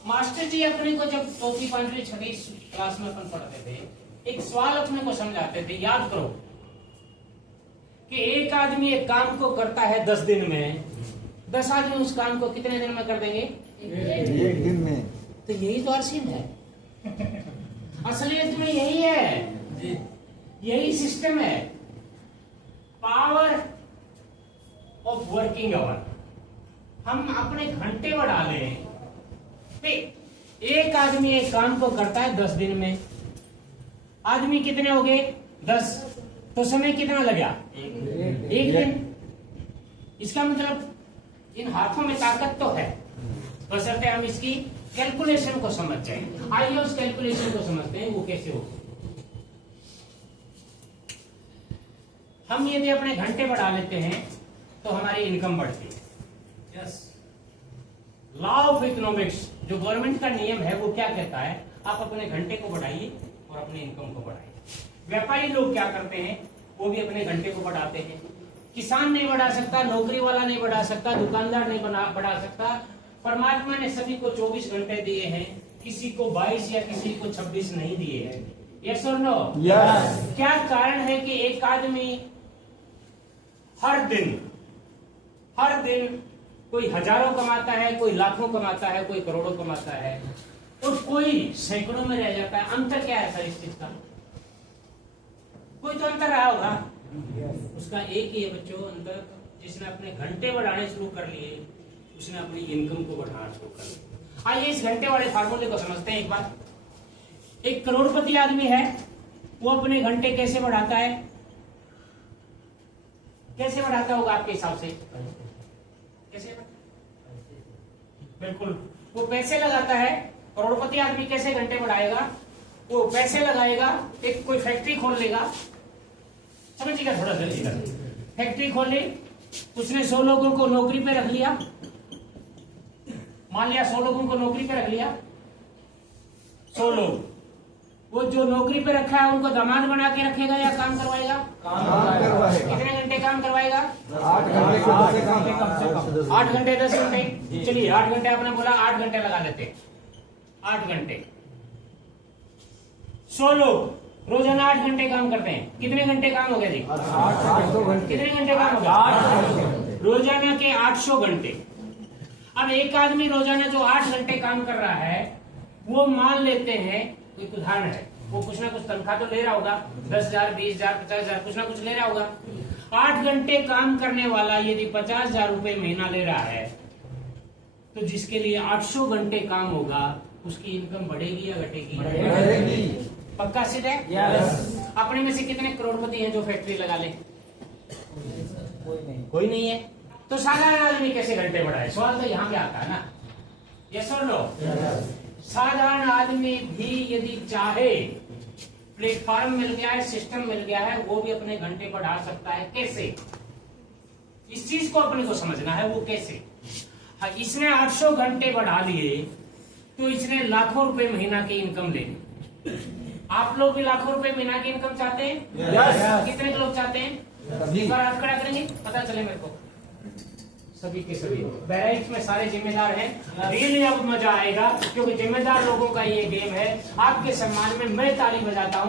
मास्टर जी अपने को जब 4वीं 5वीं 6वीं क्लास में अपन पढ़ते थे, एक सवाल अपने को समझाते थे, याद करो कि एक आदमी एक काम को करता है 10 दिन में, 10 आदमी उस काम को कितने दिन में कर देंगे? 1 दिन में। तो यही तो अर्सिन है, असलियत में यही है, यही सिस्टम है। Power of working hour. हम अपने घंटे बढ़ा लें, एक आदमी एक काम को करता है 10 दिन में, आदमी कितने हो गए? 10। तो समय कितना लगा? 1 दिन। इसका मतलब इन हाथों में ताकत तो है, बशर्ते हम इसकी कैलकुलेशन को समझ जाए। आइए उस कैलकुलेशन को समझते हैं, वो कैसे हो। हम यदि अपने घंटे बढ़ा लेते हैं तो हमारी इनकम बढ़ती है। यस, लॉ ऑफ इकोनॉमिक्स, जो गवर्नमेंट का नियम है, वो क्या कहता है? आप अपने घंटे को बढ़ाइए और अपने इनकम को बढ़ाइए। व्यापारी लोग क्या करते हैं? वो भी अपने घंटे को बढ़ाते हैं। किसान नहीं बढ़ा सकता, नौकरी वाला नहीं बढ़ा सकता, दुकानदार नहीं बढ़ा सकता। परमात्मा ने सभी को 24 घंटे दिए हैं, किसी को 22 या किसी को 26 नहीं दिए हैं। यस और नो? यस। क्या कारण है कि एक आदमी हर दिन कोई हजारों कमाता है, कोई लाखों कमाता है, कोई करोड़ों कमाता है, और कोई सैकड़ों में रह जाता है? अंतर क्या है सर इस चीज का? कोई तो अंतर रहा होगा। उसका एक ही है बच्चों अंतर, जिसने अपने घंटे बढ़ाने शुरू कर लिए, उसने अपनी इनकम को बढ़ाना शुरू कर लिया। आइए इस घंटे वाले फार्मूले को समझते हैं एक बार। एक करोड़पति आदमी है, वो अपने घंटे कैसे बढ़ाता है? कैसे बढ़ाता होगा आपके हिसाब से? कैसे? बिल्कुल, वो पैसे लगाता है। करोड़पति आदमी कैसे घंटे बढ़ाएगा? वो पैसे लगाएगा, एक कोई फैक्ट्री खोल लेगा, समझिएगा थोड़ा जल्दी कर। फैक्ट्री खोली, उसने 100 लोगों को नौकरी पे रख लिया, मान लिया 100 लोगों को नौकरी पे रख लिया। 100 लोग। वो जो नौकरी पे रखा है उनको दामाद बना के रखेगा या काम करवाएगा? काम करवाएगा। कितने घंटे काम करवाएगा? 8 घंटे कम से कम। 8 घंटे 10 घंटे। चलिए 8 घंटे आपने बोला, 8 घंटे लगा देते। 8 घंटे 100 लोग रोजाना 8 घंटे काम करते हैं। कितने घंटे काम हो गया जी? 800 घंटे। कितने घंटे काम हो गया? रोजाना के 800 घंटे। अब एक आदमी रोजाना जो 8 घंटे काम कर रहा है, वो मान लेते हैं, एक उदाहरण है, वो कुछ ना कुछ तनख्वाह तो ले रहा होगा, 10,000, 20,000, 50,000, कुछ ना कुछ ले रहा होगा। 8 घंटे काम करने वाला यदि 50,000 रुपए महीना ले रहा है, तो जिसके लिए 800 घंटे काम होगा, उसकी इनकम बढ़ेगी या घटेगी? बढ़ेगी। पक्का सिद्ध है? यस। अपने में से कितने करोड़पति हैं जो फैक्ट्री लगा ले? कोई नहीं है। तो साधारण आदमी कैसे घंटे बढ़ाए? सवाल तो यहाँ पे आता है ना। यस और नो? साधारण आदमी भी यदि चाहे, प्लेटफॉर्म मिल गया है, सिस्टम मिल गया है, वो भी अपने घंटे बढ़ा सकता है। कैसे? इस चीज को अपने को समझना है, वो कैसे? हाँ, इसने 800 घंटे बढ़ा लिए तो इसने लाखों रुपए महीना की इनकम ले ली। आप लोग भी लाखों रुपए महीना की इनकम चाहते हैं? यस। कितने लोग चाहते हैं? एक बार हाथ खड़ा करेंगे, पता चले मेरे को। सभी के सभी बहराइच में सारे जिम्मेदार हैं। रियली अब मजा आएगा, क्योंकि जिम्मेदार लोगों का ये गेम है। आपके सम्मान में मैं ताली बजाता हूँ।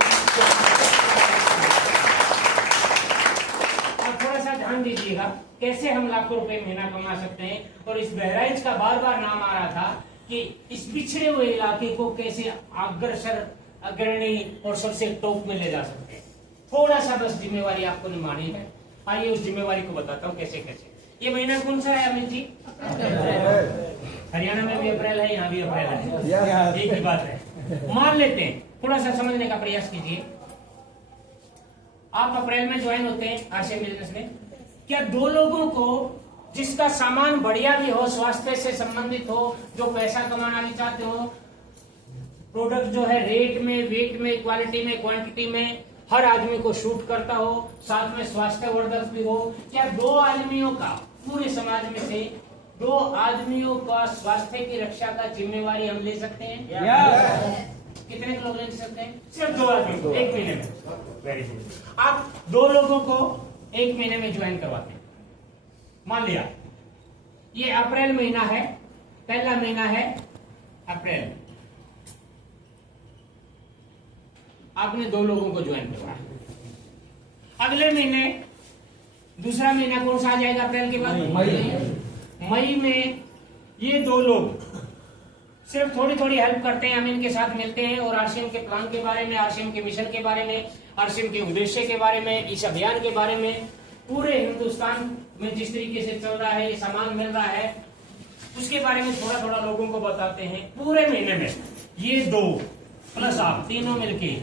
और थोड़ा सा ध्यान दीजिएगा, कैसे हम लाखों रुपए महीना कमा सकते हैं। और इस बहराइच का बार बार नाम आ रहा था कि इस पिछड़े हुए इलाके को कैसे अग्रसर, अग्रणी और सबसे टॉप में ले जा सकते हैं। थोड़ा सा बस जिम्मेवारी आपको निभानी है। आइए उस जिम्मेवारी को बताता हूँ कैसे कैसे। ये महीना कौन सा है अमित जी? हरियाणा में भी अप्रैल है, यहाँ भी अप्रैल है, एक ही बात है। मान लेते हैं, थोड़ा सा समझने का प्रयास कीजिए। आप अप्रैल में ज्वाइन होते हैं आरसीएम बिजनेस में। क्या 2 लोगों को, जिसका सामान बढ़िया भी हो, स्वास्थ्य से संबंधित हो, जो पैसा कमाना भी चाहते हो, प्रोडक्ट जो है रेट में, वेट में, क्वालिटी में, क्वांटिटी में हर आदमी को शूट करता हो, साथ में स्वास्थ्यवर्धक भी हो, क्या 2 आदमियों का, पूरे समाज में से 2 आदमियों का स्वास्थ्य की रक्षा का जिम्मेवारी हम ले सकते हैं? कितने लोग ले सकते हैं? सिर्फ 2 आदमी को 1 महीने में। Very good. आप 2 लोगों को 1 महीने में ज्वाइन करवाते हैं। मान लिया ये अप्रैल महीना है, पहला महीना है अप्रैल, आपने 2 लोगों को ज्वाइन करवाया। अगले महीने दूसरा महीना कौन सा आ जाएगा अप्रैल के बाद? मई में ये 2 लोग सिर्फ थोड़ी थोड़ी हेल्प करते हैं, हम इनके साथ मिलते हैं और आरसीएम के प्लान के बारे में, आरसीएम के मिशन के बारे में, आरसीएम के उद्देश्य के बारे में, इस अभियान के बारे में, पूरे हिंदुस्तान में जिस तरीके से चल रहा है, ये सामान मिल रहा है, उसके बारे में थोड़ा थोड़ा लोगों को बताते हैं। पूरे महीने में ये 2 प्लस आप तीनों मिलके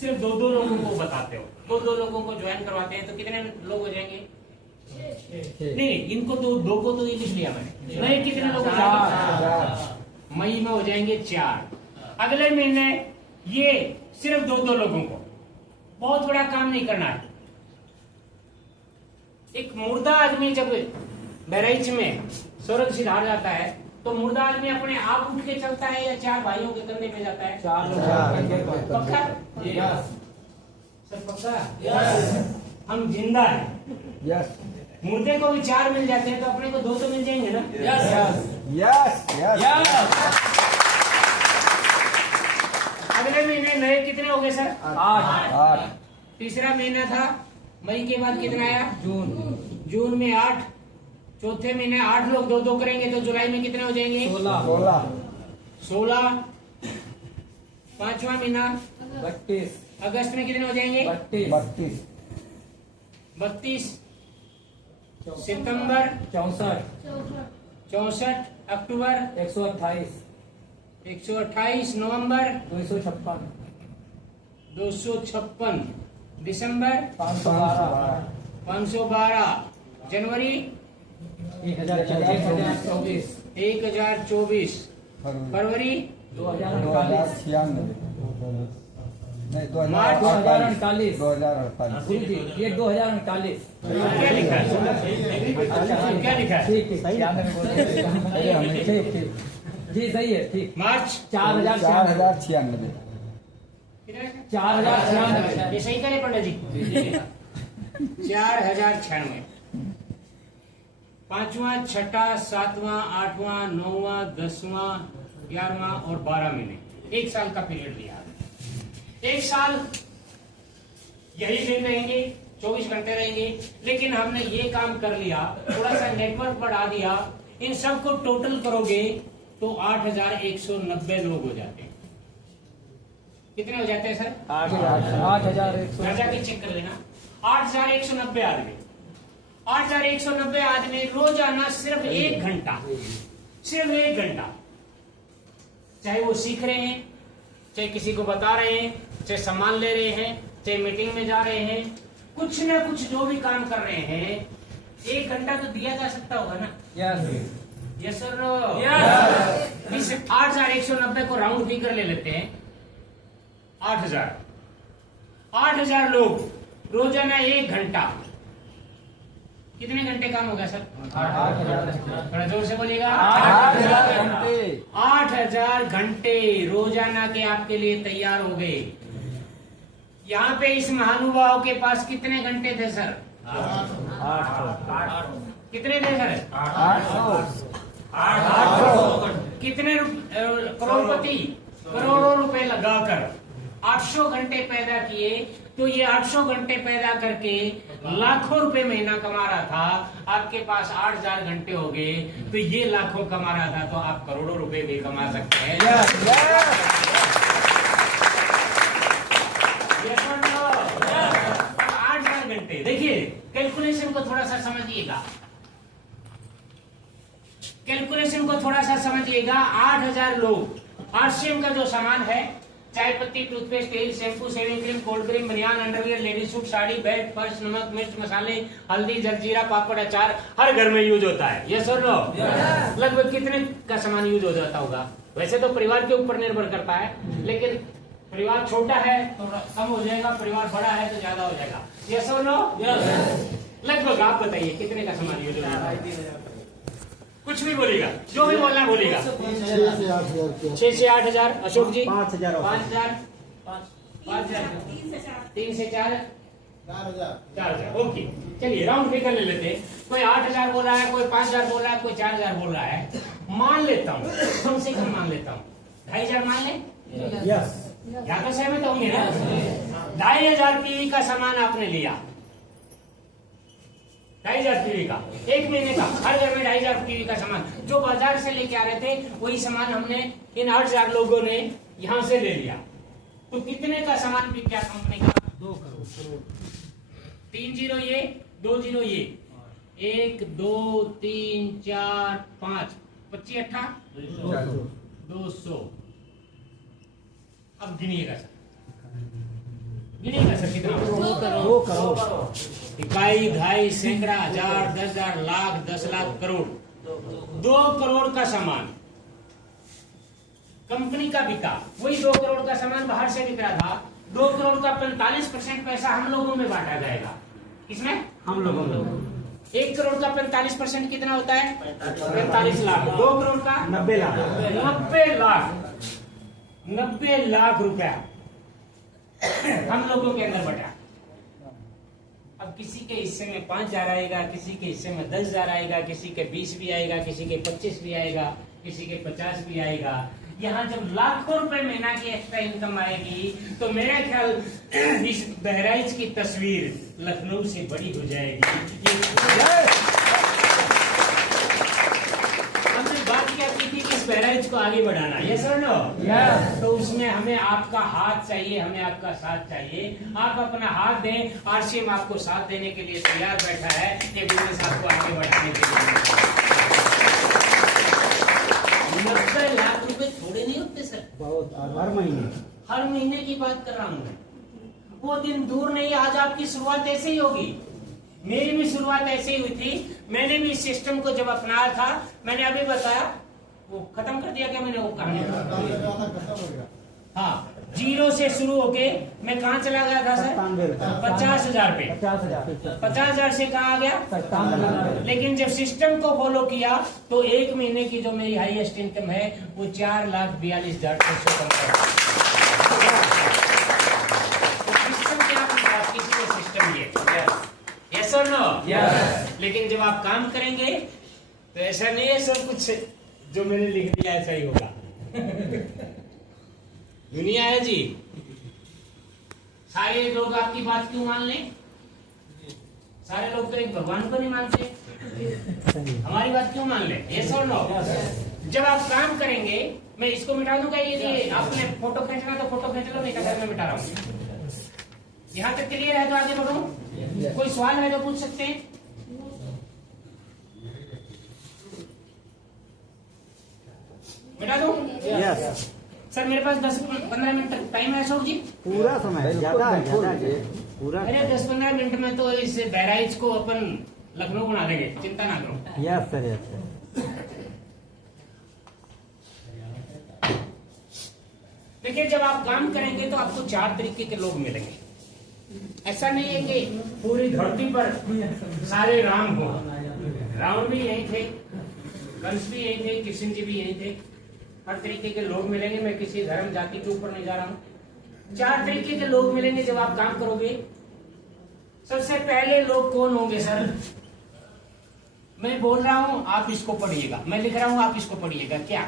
सिर्फ 2 लोगों को बताते हो, 2 लोगों को ज्वाइन करवाते हैं, तो कितने लोग हो जाएंगे? नहीं, इनको तो 2 को तो ये लिख लिया मैंने। नहीं, कितने लोग हो जाएंगे? मई में हो जाएंगे 4। अगले महीने ये सिर्फ 2 लोगों को, बहुत बड़ा काम नहीं करना है। एक मुर्दा आदमी जब बहराइच में स्वर्ग सिधार जाता है, तो मुर्दा आदमी अपने आप उठ के चलता है या 4 भाइयों के कंधे पे जाता है? 4 लोग। पक्का? सब पक्का? हम जिंदा है। मुर्दे को भी 4 मिल जाते हैं, तो अपने को 2 तो मिल जाएंगे ना? अगले महीने नए कितने हो गए सर? 8। तीसरा महीना था, मई के बाद कितना आया? जून में 8। चौथे महीने 8 लोग 2 करेंगे, तो जुलाई में कितने हो जाएंगे? 16। 5वां महीना 32। अगस्त में कितने हो जाएंगे? 32। सितंबर 64। अक्टूबर 128। नवंबर 256। दिसंबर 512। जनवरी 1024। फरवरी 2049। 2048। ये 2049। क्या लिखा है? क्या लिखा है? ठीक। जी सही है, ठीक। मार्च 4096। कितने? 4096। ये सही करे पंडित जी? 4096। 5वां, 6वां, 7वां, 8वां, 9वां, 10वां, 11वां और 12 महीने, 1 साल का पीरियड दिया। 1 साल यही दिन रहेंगे, 24 घंटे रहेंगे, लेकिन हमने ये काम कर लिया, थोड़ा सा नेटवर्क बढ़ा दिया, इन सबको टोटल करोगे तो 8190 लोग हो जाते हैं। कितने हो जाते हैं सर? 8100। घर जाके चेक कर लेना। 8190 आदमी, 8190 आदमी रोजाना सिर्फ 1 घंटा, सिर्फ 1 घंटा, चाहे वो सीख रहे हैं, चाहे किसी को बता रहे हैं, चाहे सामान ले रहे हैं, चाहे मीटिंग में जा रहे हैं, कुछ ना कुछ जो भी काम कर रहे हैं, 1 घंटा तो दिया जा सकता होगा ना? Yes sir. इस 8190 को राउंड फिगर ले लेते हैं। 8000 लोग रोजाना 1 घंटा, कितने घंटे काम होगा सर? 8000। थोड़ा जोर से बोलिएगा। 8000 घंटे। 8000 घंटे रोजाना के आपके लिए तैयार हो गए। यहाँ पे इस महानुभाव के पास कितने घंटे थे सर? 800। कितने थे सर? 800। कितने करोड़पति करोड़ों रुपए लगाकर 800 घंटे पैदा किए, तो ये 800 घंटे पैदा करके लाखों रुपए महीना कमा रहा था, आपके पास 8000 घंटे हो गए, तो ये लाखों कमा रहा था, तो आप करोड़ों रुपए भी कमा सकते हैं। Yes or no? 8000 घंटे। देखिए कैलकुलेशन को थोड़ा सा समझिएगा, कैलकुलेशन को थोड़ा सा समझिएगा। 8000 लोग, RCM का जो सामान है, चाय पत्ती, टूथपेस्ट, तेल, shampoo, shaving cream, cold cream, बनियान, underwear, ladies suit, sari, belt, purse, नमक, मिर्च, मसाले, हल्दी, जलजीरा, पापड़, अचार हर घर में यूज होता है। यस और नो? लगभग कितने का सामान यूज हो जाता होगा? वैसे तो परिवार के ऊपर निर्भर करता है, लेकिन परिवार छोटा है तो कम हो जाएगा, परिवार बड़ा है तो ज्यादा हो जाएगा। यस और नो? लगभग आप बताइए कितने का सामान यूज हो जाता है? कुछ भी बोलेगा, जो भी बोलना बोलेगा। 6 से 8000। अशोक जी? 5000। 5000। 3 से 4। 4000। ओके, चलिए राउंड फिगर ले लेते हैं। कोई 8000 बोल रहा है, कोई 5000 बोल रहा है, कोई 4000 बोल रहा है। मान लेता हूँ, कम से कम मान लेता हूँ 2500 मान ले। यस। यहाँ तो सहमत होंगे ना? 2500 PV का सामान आपने लिया, 2500 PV का, 1 महीने का, हर घर में 2500 PV का सामान जो बाजार से लेके आ रहे थे, वही सामान हमने इन 8000 लोगों ने यहाँ से ले लिया, तो कितने का सामान बिक गया कंपनी का? 2 करोड़। 3 0 ये, 2 0 ये, 1 2 3 4 5, 25 8 200। अब गिनिएगा सर, गिनिएगा सर कितना? 2 करोड़। इकाई, ढाई, सैकड़ा, 1000, 10,000, लाख, 10 लाख, करोड़। 2 करोड़ का सामान कंपनी का बिका, वही 2 करोड़ का सामान बाहर से बिक रहा था। 2 करोड़ का 45% पैसा हम लोगों में बांटा जाएगा। किसमें? हम लोगों में। 1 करोड़ का 45% कितना होता है? 45 लाख। 2 करोड़ का 90 लाख। 90 लाख। 90 लाख रुपया हम लोगों के अंदर बटा। अब किसी के हिस्से में 5000 आएगा, किसी के हिस्से में 10,000 आएगा, किसी के 20 भी आएगा, किसी के 25 भी आएगा, किसी के 50 भी आएगा। यहाँ जब लाखों रुपए महीना की एक्स्ट्रा इनकम आएगी, तो मेरा ख्याल इस बहराइच की तस्वीर लखनऊ से बड़ी हो जाएगी। हमने बात क्या की थी कि इस बहराइच को आगे बढ़ाना, यस और नो? तो उसमें हमें आपका हाथ चाहिए, हमें आपका साथ चाहिए। आप अपना हाथ दें, RCM आपको साथ देने के लिए तैयार बैठा है, ये बिजनेस आपको आगे बढ़ाने के लिए। 90 लाख रुपए थोड़े नहीं होते सर, बहुत। हर महीने, हर महीने की बात कर रहा हूँ मैं। वो दिन दूर नहीं, आज आपकी शुरुआत ऐसे ही होगी। मेरी भी शुरुआत ऐसे ही हुई थी। मैंने भी इस सिस्टम को जब अपनाया था, मैंने अभी बताया, वो खत्म कर दिया क्या मैंने? वो कहानी हाँ, 0 से शुरू होके मैं कहाँ चला गया था सर? 50,000 पे। 50,000 से कहाँ आ गया? लेकिन जब सिस्टम को फॉलो किया तो 1 महीने की जो मेरी हाईएस्ट इनकम है वो 4,42,600 सिस्टम क्या बनता? किसी ने सिस्टम दिए, यस और नो? लेकिन जब आप काम करेंगे तो ऐसा नहीं है सब कुछ जो मैंने लिख दिया ऐसा ही होगा। दुनिया है जी, सारे लोग आपकी बात क्यों मान लें? सारे लोग तो एक भगवान को नहीं मानते, हमारी बात क्यों मान लें? यस और नो? जब आप काम करेंगे, मैं इसको मिटा दूंगा, ये आपने फोटो खींचना तो फोटो खींच लो, मैं कदर में मिटा रहा हूँ। यहाँ तक क्लियर है तो आगे बढ़ो। कोई सवाल है तो पूछ सकते हैं। मिटा दो? यस सर मेरे पास 10-15 मिनट तक टाइम है अशोक जी। पूरा समय ज्यादा पूरा। अरे 10-15 मिनट में तो इस बहराइच को अपन लखनऊ बना देंगे, चिंता ना करो। Yes sir yes sir. देखिए जब आप काम करेंगे तो आपको 4 तरीके के लोग मिलेंगे। ऐसा नहीं है कि पूरी धरती पर सारे राम हो, रावण भी यही थे, कंस भी यही थे, कृष्ण जी भी यही थे। हर तरीके के लोग मिलेंगे, मैं किसी धर्म जाति के ऊपर नहीं जा रहा हूँ। 4 तरीके के लोग मिलेंगे जब आप काम करोगे। सबसे पहले लोग कौन होंगे सर? मैं बोल रहा हूँ आप इसको पढ़िएगा, मैं लिख रहा हूँ आप इसको पढ़िएगा। क्या?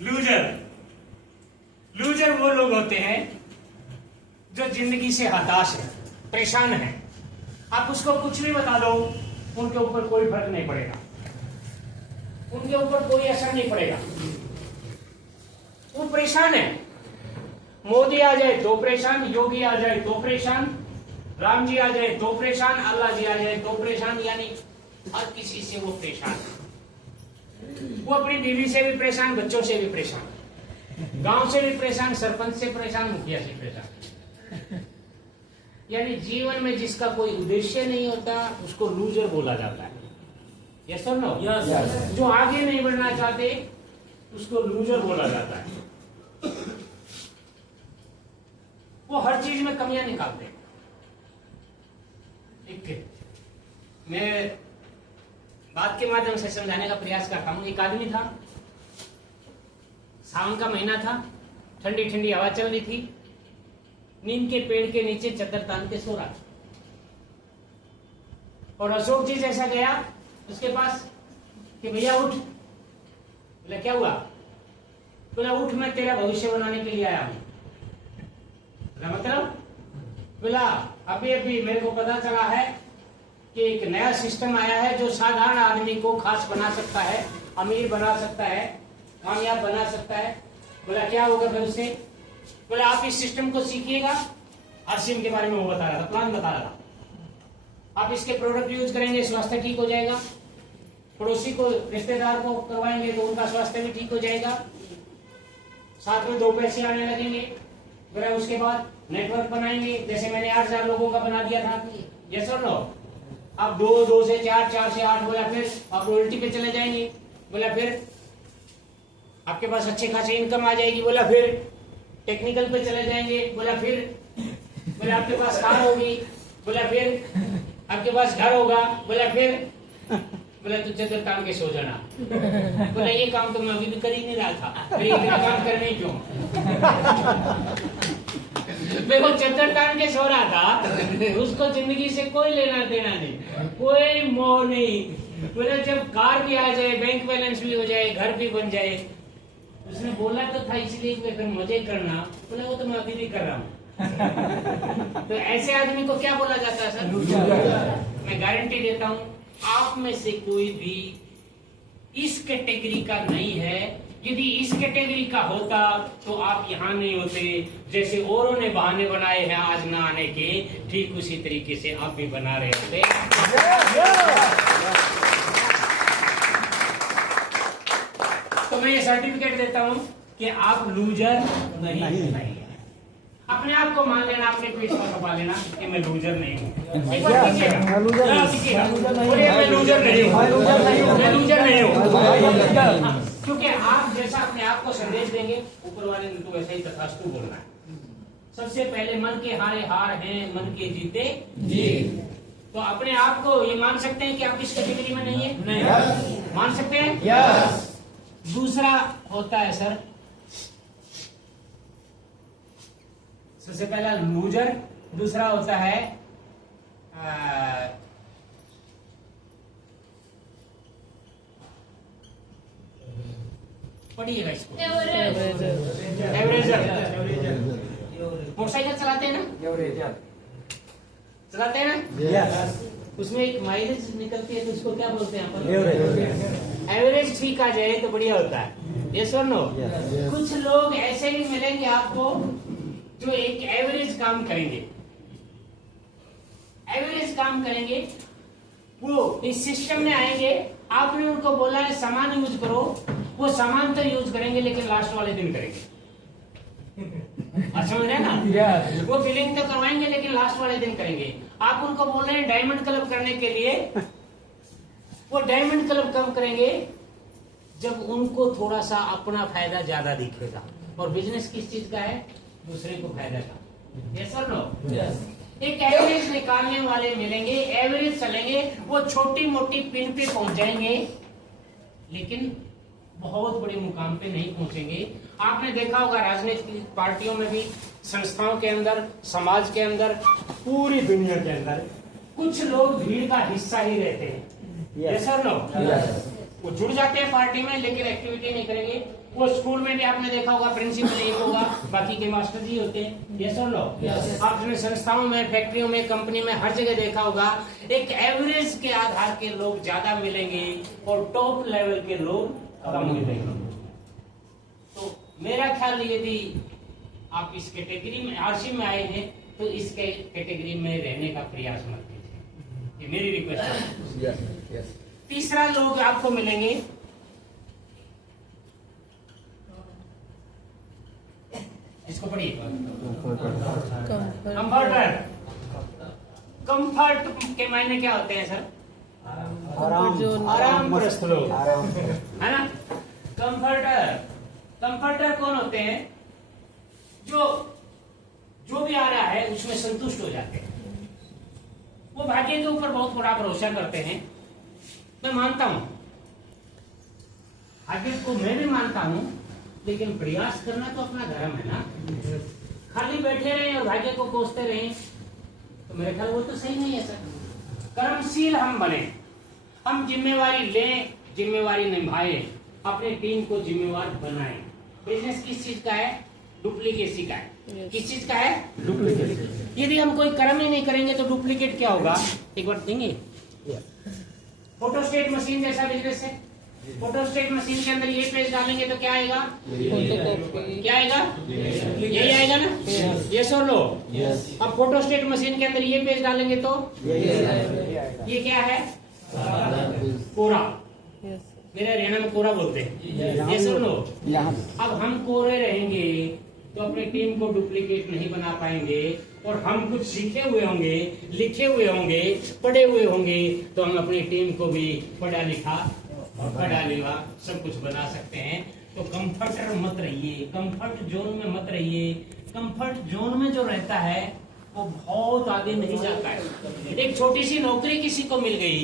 लूजर। लूजर वो लोग होते हैं जो जिंदगी से हताश है, परेशान है। आप उसको कुछ भी बता दो, उनके ऊपर कोई फर्क नहीं पड़ेगा, उनके ऊपर कोई असर नहीं पड़ेगा। वो परेशान है। मोदी आ जाए तो परेशान, योगी आ जाए तो परेशान, राम जी आ जाए तो परेशान, अल्लाह जी आ जाए तो परेशान, यानी हर किसी से वो परेशान। वो अपनी बीवी से भी परेशान, बच्चों से भी परेशान, गांव से भी परेशान, सरपंच से परेशान, मुखिया से परेशान। यानी जीवन में जिसका कोई उद्देश्य नहीं होता उसको लूजर बोला जाता है। यस और नो? जो आगे नहीं बढ़ना चाहते उसको लूजर बोला जाता है। वो हर चीज में कमियां निकालते हैं। ठीक, मैं बात के माध्यम से समझाने का प्रयास करता हूं। एक आदमी था, सावन का महीना था, ठंडी ठंडी हवा चल रही थी, नीम के पेड़ के नीचे चद्दर तान के सो रहा था। और अशोक जी जैसा गया उसके पास कि भैया उठ। बोला क्या हुआ? बोला उठ, मैं तेरा भविष्य बनाने के लिए आया हूं। बोला मतलब? बोला अभी अभी मेरे को पता चला है कि एक नया सिस्टम आया है जो साधारण आदमी को खास बना सकता है, अमीर बना सकता है, कामयाब बना सकता है। बोला क्या होगा फिर उससे? बोला आप इस सिस्टम को सीखिएगा। आरसीएम के बारे में वो बता रहा था, प्लान बता रहा था। आप इसके प्रोडक्ट यूज करेंगे, स्वास्थ्य ठीक हो जाएगा, पड़ोसी को रिश्तेदार को करवाएंगे तो उनका स्वास्थ्य भी ठीक हो जाएगा, साथ में 2 पैसे आने लगेंगे। बोला उसके बाद नेटवर्क बनाएंगे, जैसे मैंने 8,000 लोगों का बना दिया था। यस और नो? आप 2 से 4, 4 से 8, बोला फिर आप रॉयल्टी पे चले जाएंगे। बोला फिर आपके पास अच्छे खासे इनकम आ जाएगी। बोला फिर टेक्निकल पे चले जाएंगे। बोला फिर बोला आपके पास कार होगी। बोला फिर आपके पास घर होगा। बोला फिर बोला तू चद्दर तान के सो जाना। बोला ये काम तो मैं अभी भी कर ही नहीं रहा था, फिर इतना काम करने क्यों? वो चद्दर तान के सो रहा था, उसको जिंदगी से कोई लेना देना नहीं, कोई मोह नहीं। बोला जब कार भी आ जाए, बैंक बैलेंस भी हो जाए, घर भी बन जाए। उसने बोला तो था इसलिए मैं फिर मजे करना। बोला वो तो मैं अभी भी कर रहा हूँ। तो ऐसे आदमी को क्या बोला जाता है सर? मैं गारंटी देता हूँ आप में से कोई भी इस कैटेगरी का नहीं है। यदि इस कैटेगरी का होता तो आप यहाँ नहीं होते। जैसे औरों ने बहाने बनाए हैं आज ना आने के, ठीक उसी तरीके से आप भी बना रहे होते। तो मैं ये सर्टिफिकेट देता हूँ कि आप लूजर नहीं है। अपने आप को मान लेना, अपने पेट को दबा लेना कि मैं लूजर नहीं हूँ। एक बार कीजिएगा, मैं लूजर नहीं हूँ, मैं लूजर नहीं हूँ। क्योंकि आप जैसा अपने आप को संदेश देंगे, ऊपर वाले ने तो वैसा ही तथास्तु बोलना है। सबसे पहले मन के हारे हार हैं, मन के जीते जीत। तो अपने आप को ये मान सकते हैं कि आप इस कैटेगरी में नहीं है? नहीं। मान सकते हैं? यस। दूसरा होता है सर, सबसे पहला लूजर, दूसरा होता है पढ़िएगा इसको, एवरेजर। मोटरसाइकिल चलाते हैं ना? चलाते हैं ना? यस। उसमें एक माइलेज निकलती है तो उसको क्या बोलते हैं अपन? एवरेज ठीक आ जाए तो बढ़िया होता है। यस और नो? कुछ लोग ऐसे भी मिलेंगे आपको जो एक एवरेज काम करेंगे, एवरेज काम करेंगे, वो इस सिस्टम में आएंगे, आपने उनको बोला है सामान यूज करो, वो सामान तो यूज करेंगे लेकिन लास्ट वाले दिन करेंगे। समझ रहे हैं ना? वो बिलिंग तो करवाएंगे लेकिन लास्ट वाले दिन करेंगे। आप उनको बोल रहे हैं डायमंड क्लब करने के लिए, वो डायमंड क्लब कब करेंगे? जब उनको थोड़ा सा अपना फायदा ज्यादा दिखेगा। और बिजनेस किस चीज का है? दूसरे को फायदा का। यस और नो? एक एवरेज निकालने वाले मिलेंगे, एवरेज चलेंगे, वो छोटी मोटी पिन पे पहुंच जाएंगे लेकिन बहुत बड़े मुकाम पे नहीं पहुंचेंगे। आपने देखा होगा राजनीतिक पार्टियों में भी, संस्थाओं के अंदर, समाज के अंदर, पूरी दुनिया के अंदर कुछ लोग भीड़ का हिस्सा ही रहते हैं। यस और नो? वो जुड़ जाते हैं पार्टी में लेकिन एक्टिविटी नहीं करेंगे। वो स्कूल में भी आपने देखा होगा प्रिंसिपल एक होगा, बाकी के मास्टर जी होते हैं। यस और नो? आपने संस्थाओं में, फैक्ट्रियों में, कंपनी में हर जगह देखा होगा एक एवरेज के आधार के लोग ज्यादा मिलेंगे और टॉप लेवल के लोग कम मिलेंगे। तो मेरा ख्याल यदि आप इस कैटेगरी में, आरसी में आए हैं तो इस कैटेगरी में रहने का प्रयास मत कीजिए, ये मेरी रिक्वेस्ट है। तीसरा लोग आपको मिलेंगे, इसको पढ़िए, कंफर्टर। कंफर्ट के मायने क्या होते हैं सर? आरामप्रस्त लोग, है ना? कंफर्टर, कंफर्टर कौन होते हैं? जो भी आ रहा है उसमें संतुष्ट हो जाते हैं। वो भाग्य के ऊपर बहुत बड़ा भरोसा करते हैं। मैं मानता हूं, भाग्य को मैं भी मानता हूं, लेकिन प्रयास करना तो अपना धर्म है ना। खाली बैठे रहे और भाग्य को कोसते रहे तो मेरे ख्याल वो तो सही नहीं है सर। कर्मशील हम बने, हम जिम्मेवारी लें, जिम्मेवारी निभाएं, अपनी टीम को जिम्मेवार बनाएं। बिजनेस किस चीज का है? डुप्लीकेसी का है। किस चीज का है? डुप्लीकेट। यदि हम कोई कर्म ही नहीं करेंगे तो डुप्लीकेट क्या होगा? एक बार देंगे, फोटोस्टेट मशीन जैसा बिजनेस है। फोटोस्टेट मशीन के अंदर ये पेज डालेंगे तो क्या आएगा? क्या आएगा? यही आएगा ना? यस और नो? अब फोटोस्टेट मशीन के अंदर ये पेज डालेंगे तो ये क्या है? कोरा। मेरे हरियाणा में कोरा बोलते हैं। यस और नो? अब हम कोरे रहेंगे तो अपनी टीम को डुप्लीकेट नहीं बना पाएंगे और हम कुछ सीखे हुए होंगे, लिखे हुए होंगे, पढ़े हुए होंगे तो हम अपनी टीम को भी पढ़ा लिखा और पढ़ा लिखा सब कुछ बना सकते हैं। तो कंफर्टर मत रहिए, कंफर्ट जोन में मत रहिए। कंफर्ट जोन में जो रहता है वो बहुत आगे नहीं जाता है। एक छोटी सी नौकरी किसी को मिल गई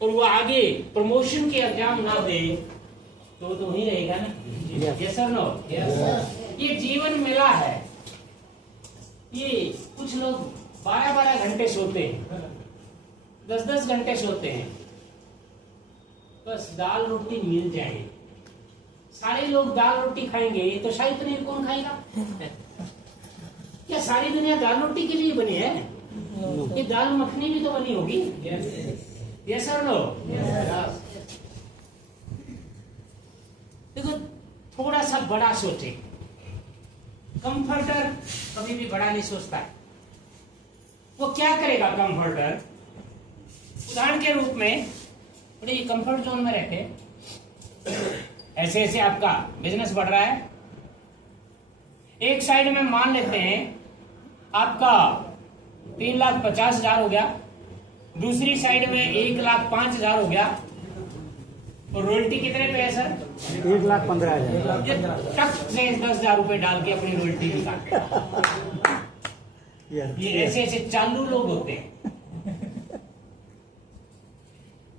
और वो आगे प्रमोशन के एग्जाम ना दे तो वहीं रहेगा ना। यस और नो? ये जीवन मिला है। ये कुछ लोग 12-12 घंटे सोते हैं, 10-10 घंटे सोते हैं, बस दाल रोटी मिल जाए। सारे लोग दाल रोटी खाएंगे तो शाही पनीर कौन खाएगा? क्या सारी दुनिया दाल रोटी के लिए बनी है? ये दाल मखनी भी तो बनी होगी। यस और नो? देखो, थोड़ा सा बड़ा सोचे। कंफर्टर कभी भी बड़ा नहीं सोचता है। वो क्या करेगा कंफर्टर? उदाहरण के रूप में ये कंफर्ट जोन में रहते, ऐसे ऐसे आपका बिजनेस बढ़ रहा है। एक साइड में मान लेते हैं आपका 3,50,000 हो गया, दूसरी साइड में 1,05,000 हो गया, और रॉयल्टी कितने पे है सर? 1,15,000। ये टक से 10,000 रुपए डाल के अपनी रॉयल्टी निकालते हैं। ये ऐसे ऐसे चालू लोग होते हैं।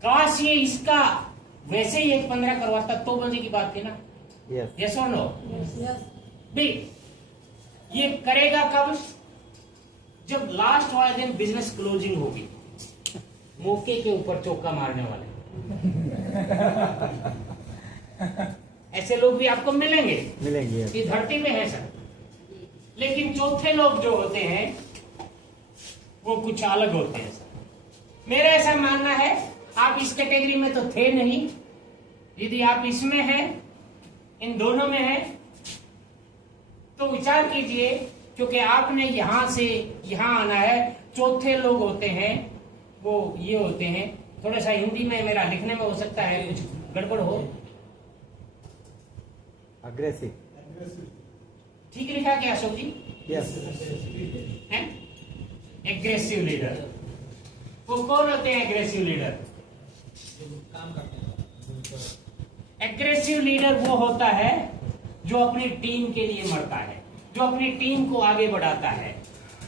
काश ये इसका वैसे ही 1,15 करवाता तो मजे की बात थी ना। यस और नो? भी ये करेगा कब? जब लास्ट वाले दिन बिजनेस क्लोजिंग होगी, मौके के ऊपर चौका मारने वाले ऐसे लोग भी आपको मिलेंगे ये धरती में है सर। लेकिन चौथे लोग जो होते हैं वो कुछ अलग होते हैं सर। मेरा ऐसा मानना है आप इस कैटेगरी में तो थे नहीं। यदि आप इसमें हैं, इन दोनों में हैं, तो विचार कीजिए, क्योंकि आपने यहां से यहां आना है। चौथे लोग होते हैं वो ये होते हैं, थोड़ा सा हिंदी में मेरा लिखने में हो सकता है कुछ गड़बड़ हो। अग्रेसिव। ठीक लिखा क्या अशोक जी? यस। एग्रेसिव लीडर वो कौन होते हैं? एग्रेसिव लीडर, एग्रेसिव लीडर वो होता है जो अपनी टीम के लिए मरता है, जो अपनी टीम को आगे बढ़ाता है,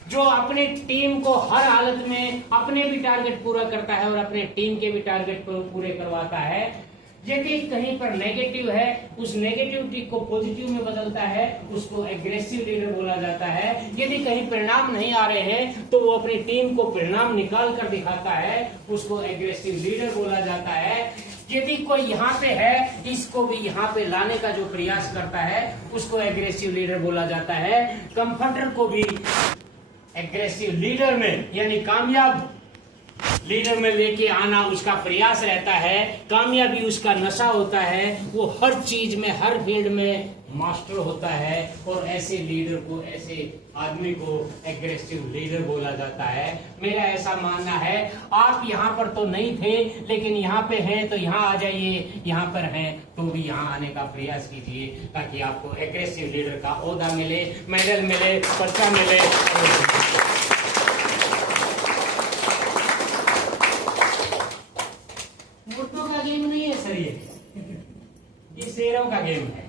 जो अपने टीम को हर हालत में अपने भी टारगेट पूरा करता है और अपने टीम के भी टारगेट पूरे करवाता है। यदि कहीं पर नेगेटिव है, उस नेगेटिविटी को पॉजिटिव में बदलता है, उसको एग्रेसिव लीडर बोला जाता है। यदि कहीं परिणाम नहीं आ रहे हैं तो वो अपनी टीम को परिणाम निकाल कर दिखाता है, उसको एग्रेसिव लीडर बोला जाता है। यदि कोई यहाँ पे है, इसको भी यहाँ पे लाने का जो प्रयास करता है, उसको एग्रेसिव लीडर बोला जाता है। कंफर्टर को भी एग्रेसिव लीडर में यानी कामयाब लीडर में लेके आना उसका प्रयास रहता है। कामयाबी उसका नशा होता है, वो हर चीज में, हर फील्ड में मास्टर होता है। और ऐसे लीडर को, ऐसे आदमी को एग्रेसिव लीडर बोला जाता है। मेरा ऐसा मानना है आप यहाँ पर तो नहीं थे, लेकिन यहाँ पे हैं तो यहाँ आ जाइए, यहाँ पर हैं तो भी यहाँ आने का प्रयास कीजिए, ताकि आपको एग्रेसिव लीडर का ओहदा मिले, मेडल मिले, पर्चा मिले। मूर्खों का गेम नहीं है सर, ये शेरों का गेम है।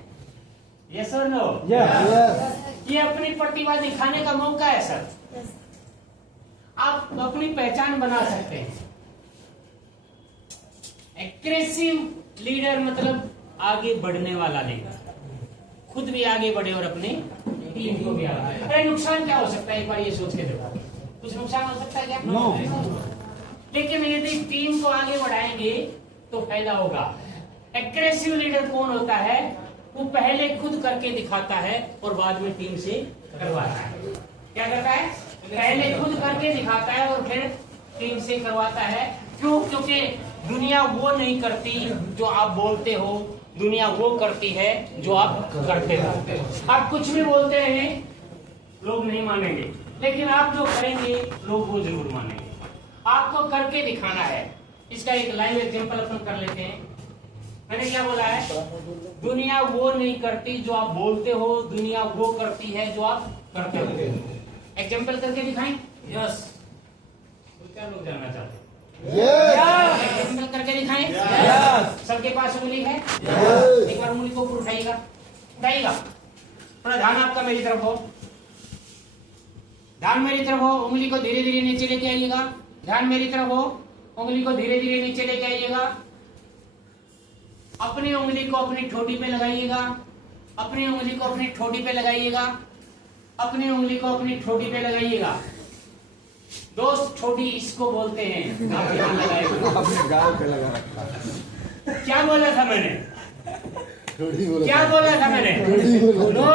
यस और नो? ये अपनी प्रतिभा दिखाने का मौका है सर। आप अपनी पहचान बना सकते हैं। एग्रेसिव लीडर मतलब आगे बढ़ने वाला लीडर, खुद भी आगे बढ़े और अपनी टीम को भी आगे। अरे नुकसान क्या हो सकता है, एक बार ये सोच के देखो। कुछ नुकसान हो सकता है क्या? नो। लेकिन यदि टीम को आगे बढ़ाएंगे तो फायदा होगा। एग्रेसिव लीडर कौन होता है? वो पहले खुद करके दिखाता है और बाद में टीम से करवाता है। क्या करता है? पहले खुद करके दिखाता है और फिर टीम से करवाता है। क्यों? क्योंकि दुनिया वो नहीं करती जो आप बोलते हो, दुनिया वो करती है जो आप करते हो। आप कुछ भी बोलते रहे, लोग नहीं मानेंगे, लेकिन आप जो करेंगे लोग वो जरूर मानेंगे। आपको करके दिखाना है। इसका एक लाइव एग्जांपल अपन कर लेते हैं। मैंने क्या बोला है? दुनिया वो नहीं करती जो आप बोलते हो, दुनिया वो करती है जो आप करते हो। एग्जांपल करके दिखाएं? यस। क्या लोग जानना चाहते हैं? एग्जांपल करके दिखाएं? यस। सबके पास उंगली है? एक बार उंगली को ऊपर उठाइएगा, उठाइएगा। थोड़ा ध्यान आपका मेरी तरफ हो, ध्यान मेरी तरफ हो। उंगली को धीरे धीरे नीचे लेके आइएगा। ध्यान मेरी तरफ हो, उंगली को धीरे धीरे नीचे लेके आइएगा। अपनी उंगली को अपनी ठोड़ी पे लगाइएगा, अपनी उंगली को अपनी ठोड़ी पे लगाइएगा, अपनी उंगली को अपनी ठोड़ी पे लगाइएगा। दोस्त, ठोड़ी इसको बोलते हैं, आप ध्यान लगाइएगा। अपने गाल पे लगा रखा। क्या बोला था मैंने? क्या बोला था मैंने? नो,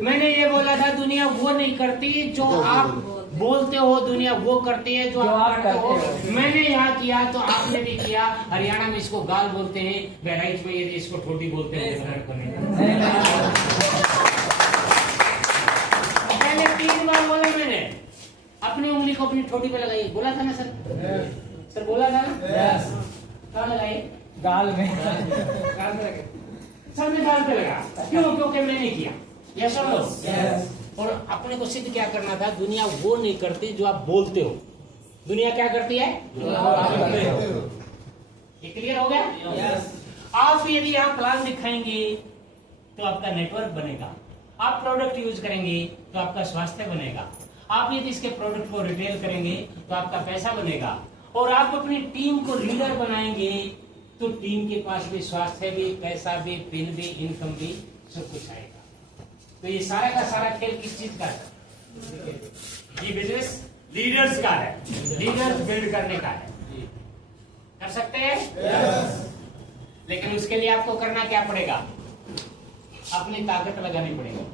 मैंने ये बोला था दुनिया वो नहीं करती जो आप बोलते हो, दुनिया वो करती है जो आप करते हो। मैंने यहाँ किया तो आपने भी किया। हरियाणा में इसको गाल बोलते हैं, बहराइच में ये इसको ठोडी बोलते हैं। पहले 3 बार बोला मैंने, अपनी उंगली को अपनी ठोडी पे लगाइए। बोला था ना सर? सर बोला था ना? कहाँ लगाइए? गाल में। गाल पे लगे। सर ने गाल पे लगा। क्यों? क्योंकि मैंने किया। यस और नो? और अपने को सिद्ध क्या करना था? दुनिया वो नहीं करती जो आप बोलते हो, दुनिया क्या करती है? ये क्लियर हो गया? आप यदि यहाँ प्लान दिखाएंगे तो आपका नेटवर्क बनेगा, आप प्रोडक्ट यूज करेंगे तो आपका स्वास्थ्य बनेगा, आप यदि इसके प्रोडक्ट को रिटेल करेंगे तो आपका पैसा बनेगा, और आप अपनी टीम को लीडर बनाएंगे तो टीम के पास भी स्वास्थ्य भी, पैसा भी, पिन भी, इनकम भी, सब कुछ आएगा। तो ये सारा का सारा खेल किस चीज का है? ये बिजनेस लीडर्स का है, लीडर्स बिल्ड करने का है। कर सकते हैं? लेकिन उसके लिए आपको करना क्या पड़ेगा? अपनी ताकत लगानी पड़ेगी,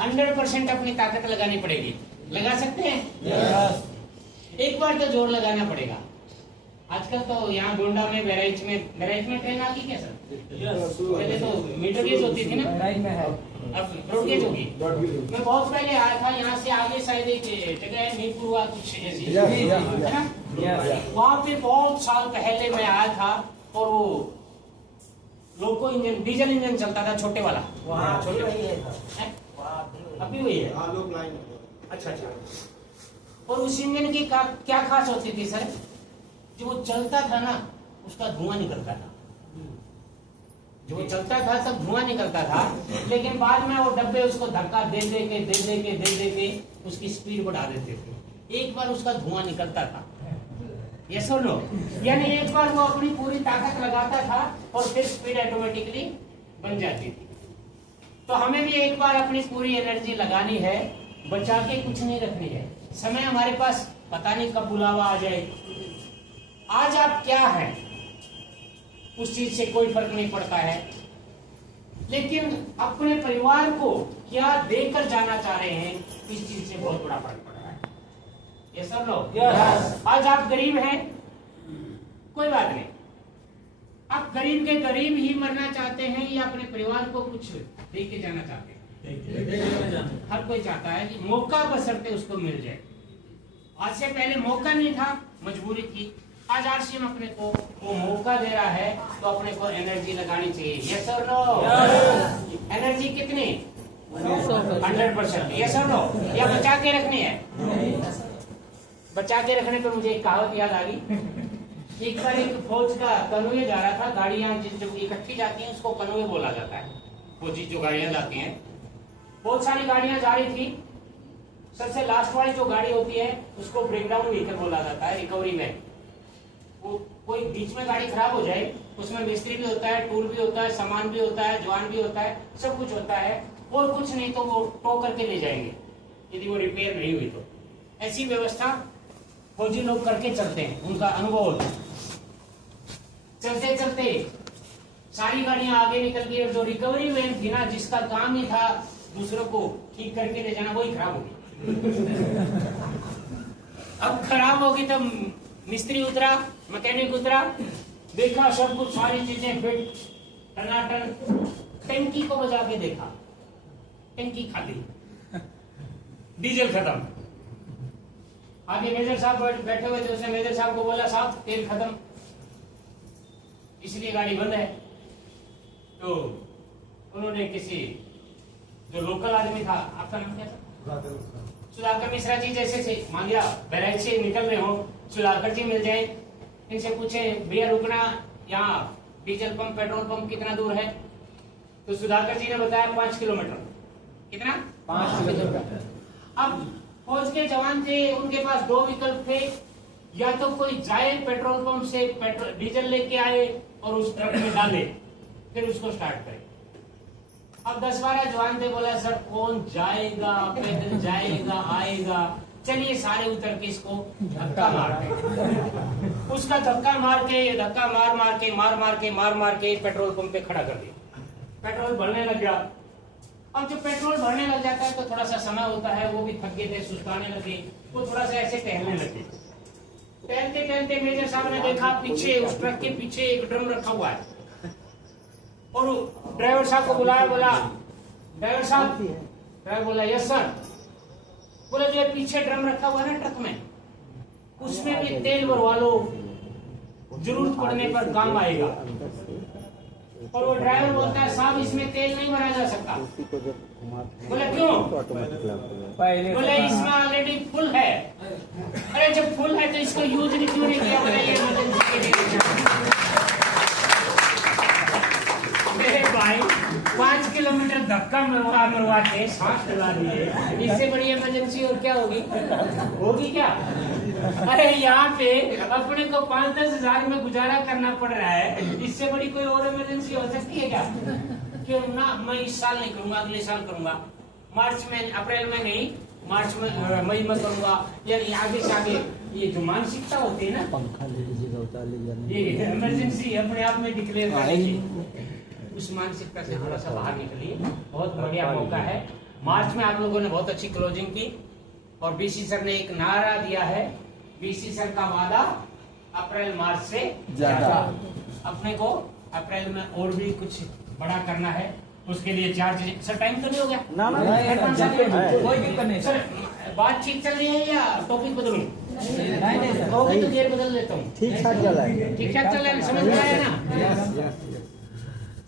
100% अपनी ताकत लगानी पड़ेगी। लगा सकते हैं? एक बार तो जोर लगाना पड़ेगा। आजकल तो यहाँ गोंडा में बहराइच में ट्रेन आ गई क्या सर? पहले तो मीटर गेज होती थी ना, बहराइच में है, अब ब्रॉड गेज होगी। मैं बहुत पहले आया था, यहाँ से आगे शायद एक जगह है नीपुर हुआ कुछ ऐसी, है ना? वहाँ पे बहुत साल पहले मैं आया था, और वो लोको इंजन, डीजल इंजन चलता था, छोटे वाला। अभी वही है। अच्छा। और उस इंजन की क्या खास होती थी सर? जो वो चलता था ना, उसका धुआं निकलता था। जो वो चलता था तब धुआं निकलता था, लेकिन बाद में वो डब्बे उसको धक्का दे के उसकी स्पीड बढ़ा देते थे। एक बार उसका धुआं निकलता था, ये सुन लो, यानी एक बार वो अपनी पूरी ताकत लगाता था और फिर स्पीड ऑटोमेटिकली बन जाती थी। तो हमें भी एक बार अपनी पूरी एनर्जी लगानी है, बचा के कुछ नहीं रखनी है। समय हमारे पास पता नहीं कब बुलावा आ जाए। आज आप क्या हैं उस चीज से कोई फर्क नहीं पड़ता है, लेकिन अपने परिवार को क्या देकर जाना चाह रहे हैं, इस चीज से बहुत बड़ा फर्क पड़ रहा है। ये सब लोग आज आप गरीब हैं, कोई बात नहीं, आप गरीब के गरीब ही मरना चाहते हैं या अपने परिवार को कुछ दे के जाना चाहते हैं? हर कोई चाहता है कि मौका बशर्ते उसको मिल जाए। आज से पहले मौका नहीं था, मजबूरी थी। आज आरसीएम अपने को वो मौका दे रहा है, तो अपने को एनर्जी लगानी चाहिए। यस और नो? एनर्जी कितनी? 100%। यस और नो? या बचा के रखनी है? बचा के रखने पर मुझे एक कहावत याद आ गई। एक बार एक फौज का कनवे जा रहा था, गाड़ियां जो इकट्ठी जाती हैं उसको कनवे बोला जाता है। फौजी जो गाड़ियां जाती हैं, बहुत सारी गाड़ियां जा रही थी, सबसे लास्ट वाली जो गाड़ी होती है उसको ब्रेकडाउन व्हीकल बोला जाता है। रिकवरी में वो कोई बीच में गाड़ी खराब हो जाए, उसमें मिस्त्री भी होता है, टूल भी होता है, सामान भी होता है, जवान भी होता है, सब कुछ होता है, और कुछ नहीं तो वो टो करके ले जाएंगे यदि वो रिपेयर नहीं हुई तो। ऐसी व्यवस्था फौजी लोग करके चलते हैं, उनका अनुभव होता है। चलते चलते सारी गाड़ियां आगे निकल गई, और जो रिकवरी वैन थी ना, जिसका काम ही था दूसरों को ठीक करके ले जाना, वही खराब होगी। अब खराब होगी तो मिस्त्री उतरा, मैकेनिक उतरा, देखा सब कुछ, सारी चीजें फिट टनाटन, टंकी को बजा के देखा, टंकी खाली, डीजल खत्म। आगे मेजर साहब बैठे हुए थे, उसने मेजर साहब को बोला, साहब तेल खत्म, इसलिए गाड़ी बंद है। तो उन्होंने किसी जो लोकल आदमी था, आपका नाम क्या था? सुधाकर मिश्रा जी जैसे से मान लिया बहराइच से निकल रहे हो, सुधाकर जी मिल जाए, इनसे पूछे भैया रुकना यहाँ डीजल पंप पेट्रोल पंप कितना दूर है? तो सुधाकर जी ने बताया 5 किलोमीटर। कितना? 5 किलोमीटर। अब फौज के जवान थे, उनके पास 2 विकल्प थे, या तो कोई जाए पेट्रोल पंप से डीजल लेके आए और उस ट्रक में डाले, फिर उसको स्टार्ट करे। अब 10-12 जवान थे, बोला सर कौन जाएगा, पैदल जाएगा आएगा, चलिए सारे उतर के इसको धक्का मारते। उसका धक्का मार के पेट्रोल पंप पे खड़ा कर दिया। पेट्रोल भरने लग गया। अब जब पेट्रोल भरने लग जाता है तो थोड़ा सा समय होता है, वो भी थक गए थे, सुस्ताने लगे, वो थोड़ा सा ऐसे टहलने लगे। टहलते टहलते मेजर साहब ने देखा पीछे, उस ट्रक के पीछे एक ड्रम रखा हुआ है, और ड्राइवर साहब को बुलाया, बोला ड्राइवर साहब, ड्राइवर बोला यस सर। बोला जो पीछे ड्रम रखा हुआ है ना ट्रक में, उसमें भी तेल भरवा लो, जरूरत पड़ने पर काम आएगा। और वो ड्राइवर बोलता है साहब इसमें तेल नहीं भरा जा सकता। बोला क्यों? बोले इसमें ऑलरेडी फुल है। अरे जब फुल है तो इसको यूज क्यों नहीं किया? बोला ये इमरजेंसी के लिए। धक्का मरवा के सांस दिला दिए, इससे बड़ी इमरजेंसी और क्या होगी क्या? अरे यहाँ पे अपने को 5-10 हजार में गुजारा करना पड़ रहा है, इससे बड़ी कोई और इमरजेंसी हो सकती है क्या? क्यों ना, मैं इस साल नहीं करूंगा, अगले साल करूंगा, मार्च में, अप्रैल में नहीं, मार्च में, मई में करूंगा, या आगे से आगे। ये जो मानसिकता होती है ना, पंखा ले लीजिएगा, उतार लीजिए, ये इमरजेंसी अपने आप में डिक्लेयर करने की, उस मानसिकता से थोड़ा सा बाहर निकलिए। बहुत बढ़िया मौका है। मार्च में आप लोगों ने बहुत अच्छी क्लोजिंग की और बीसी सर ने एक नारा दिया है, बीसी सर का वादा अप्रैल मार्च से ज्यादा। अपने को अप्रैल में और भी कुछ बड़ा करना है, उसके लिए चार्ज। सर टाइम तो नहीं हो गया? ना कोई दिक्कत नहीं सर, बात ठीक चल रही है या टॉपिक बदलूं? नहीं सर, कहोगे तो देर बदल देता हूँ। ठीक ठाक चल रहा है, ठीक ठाक चल रहा है, समझ में आया ना?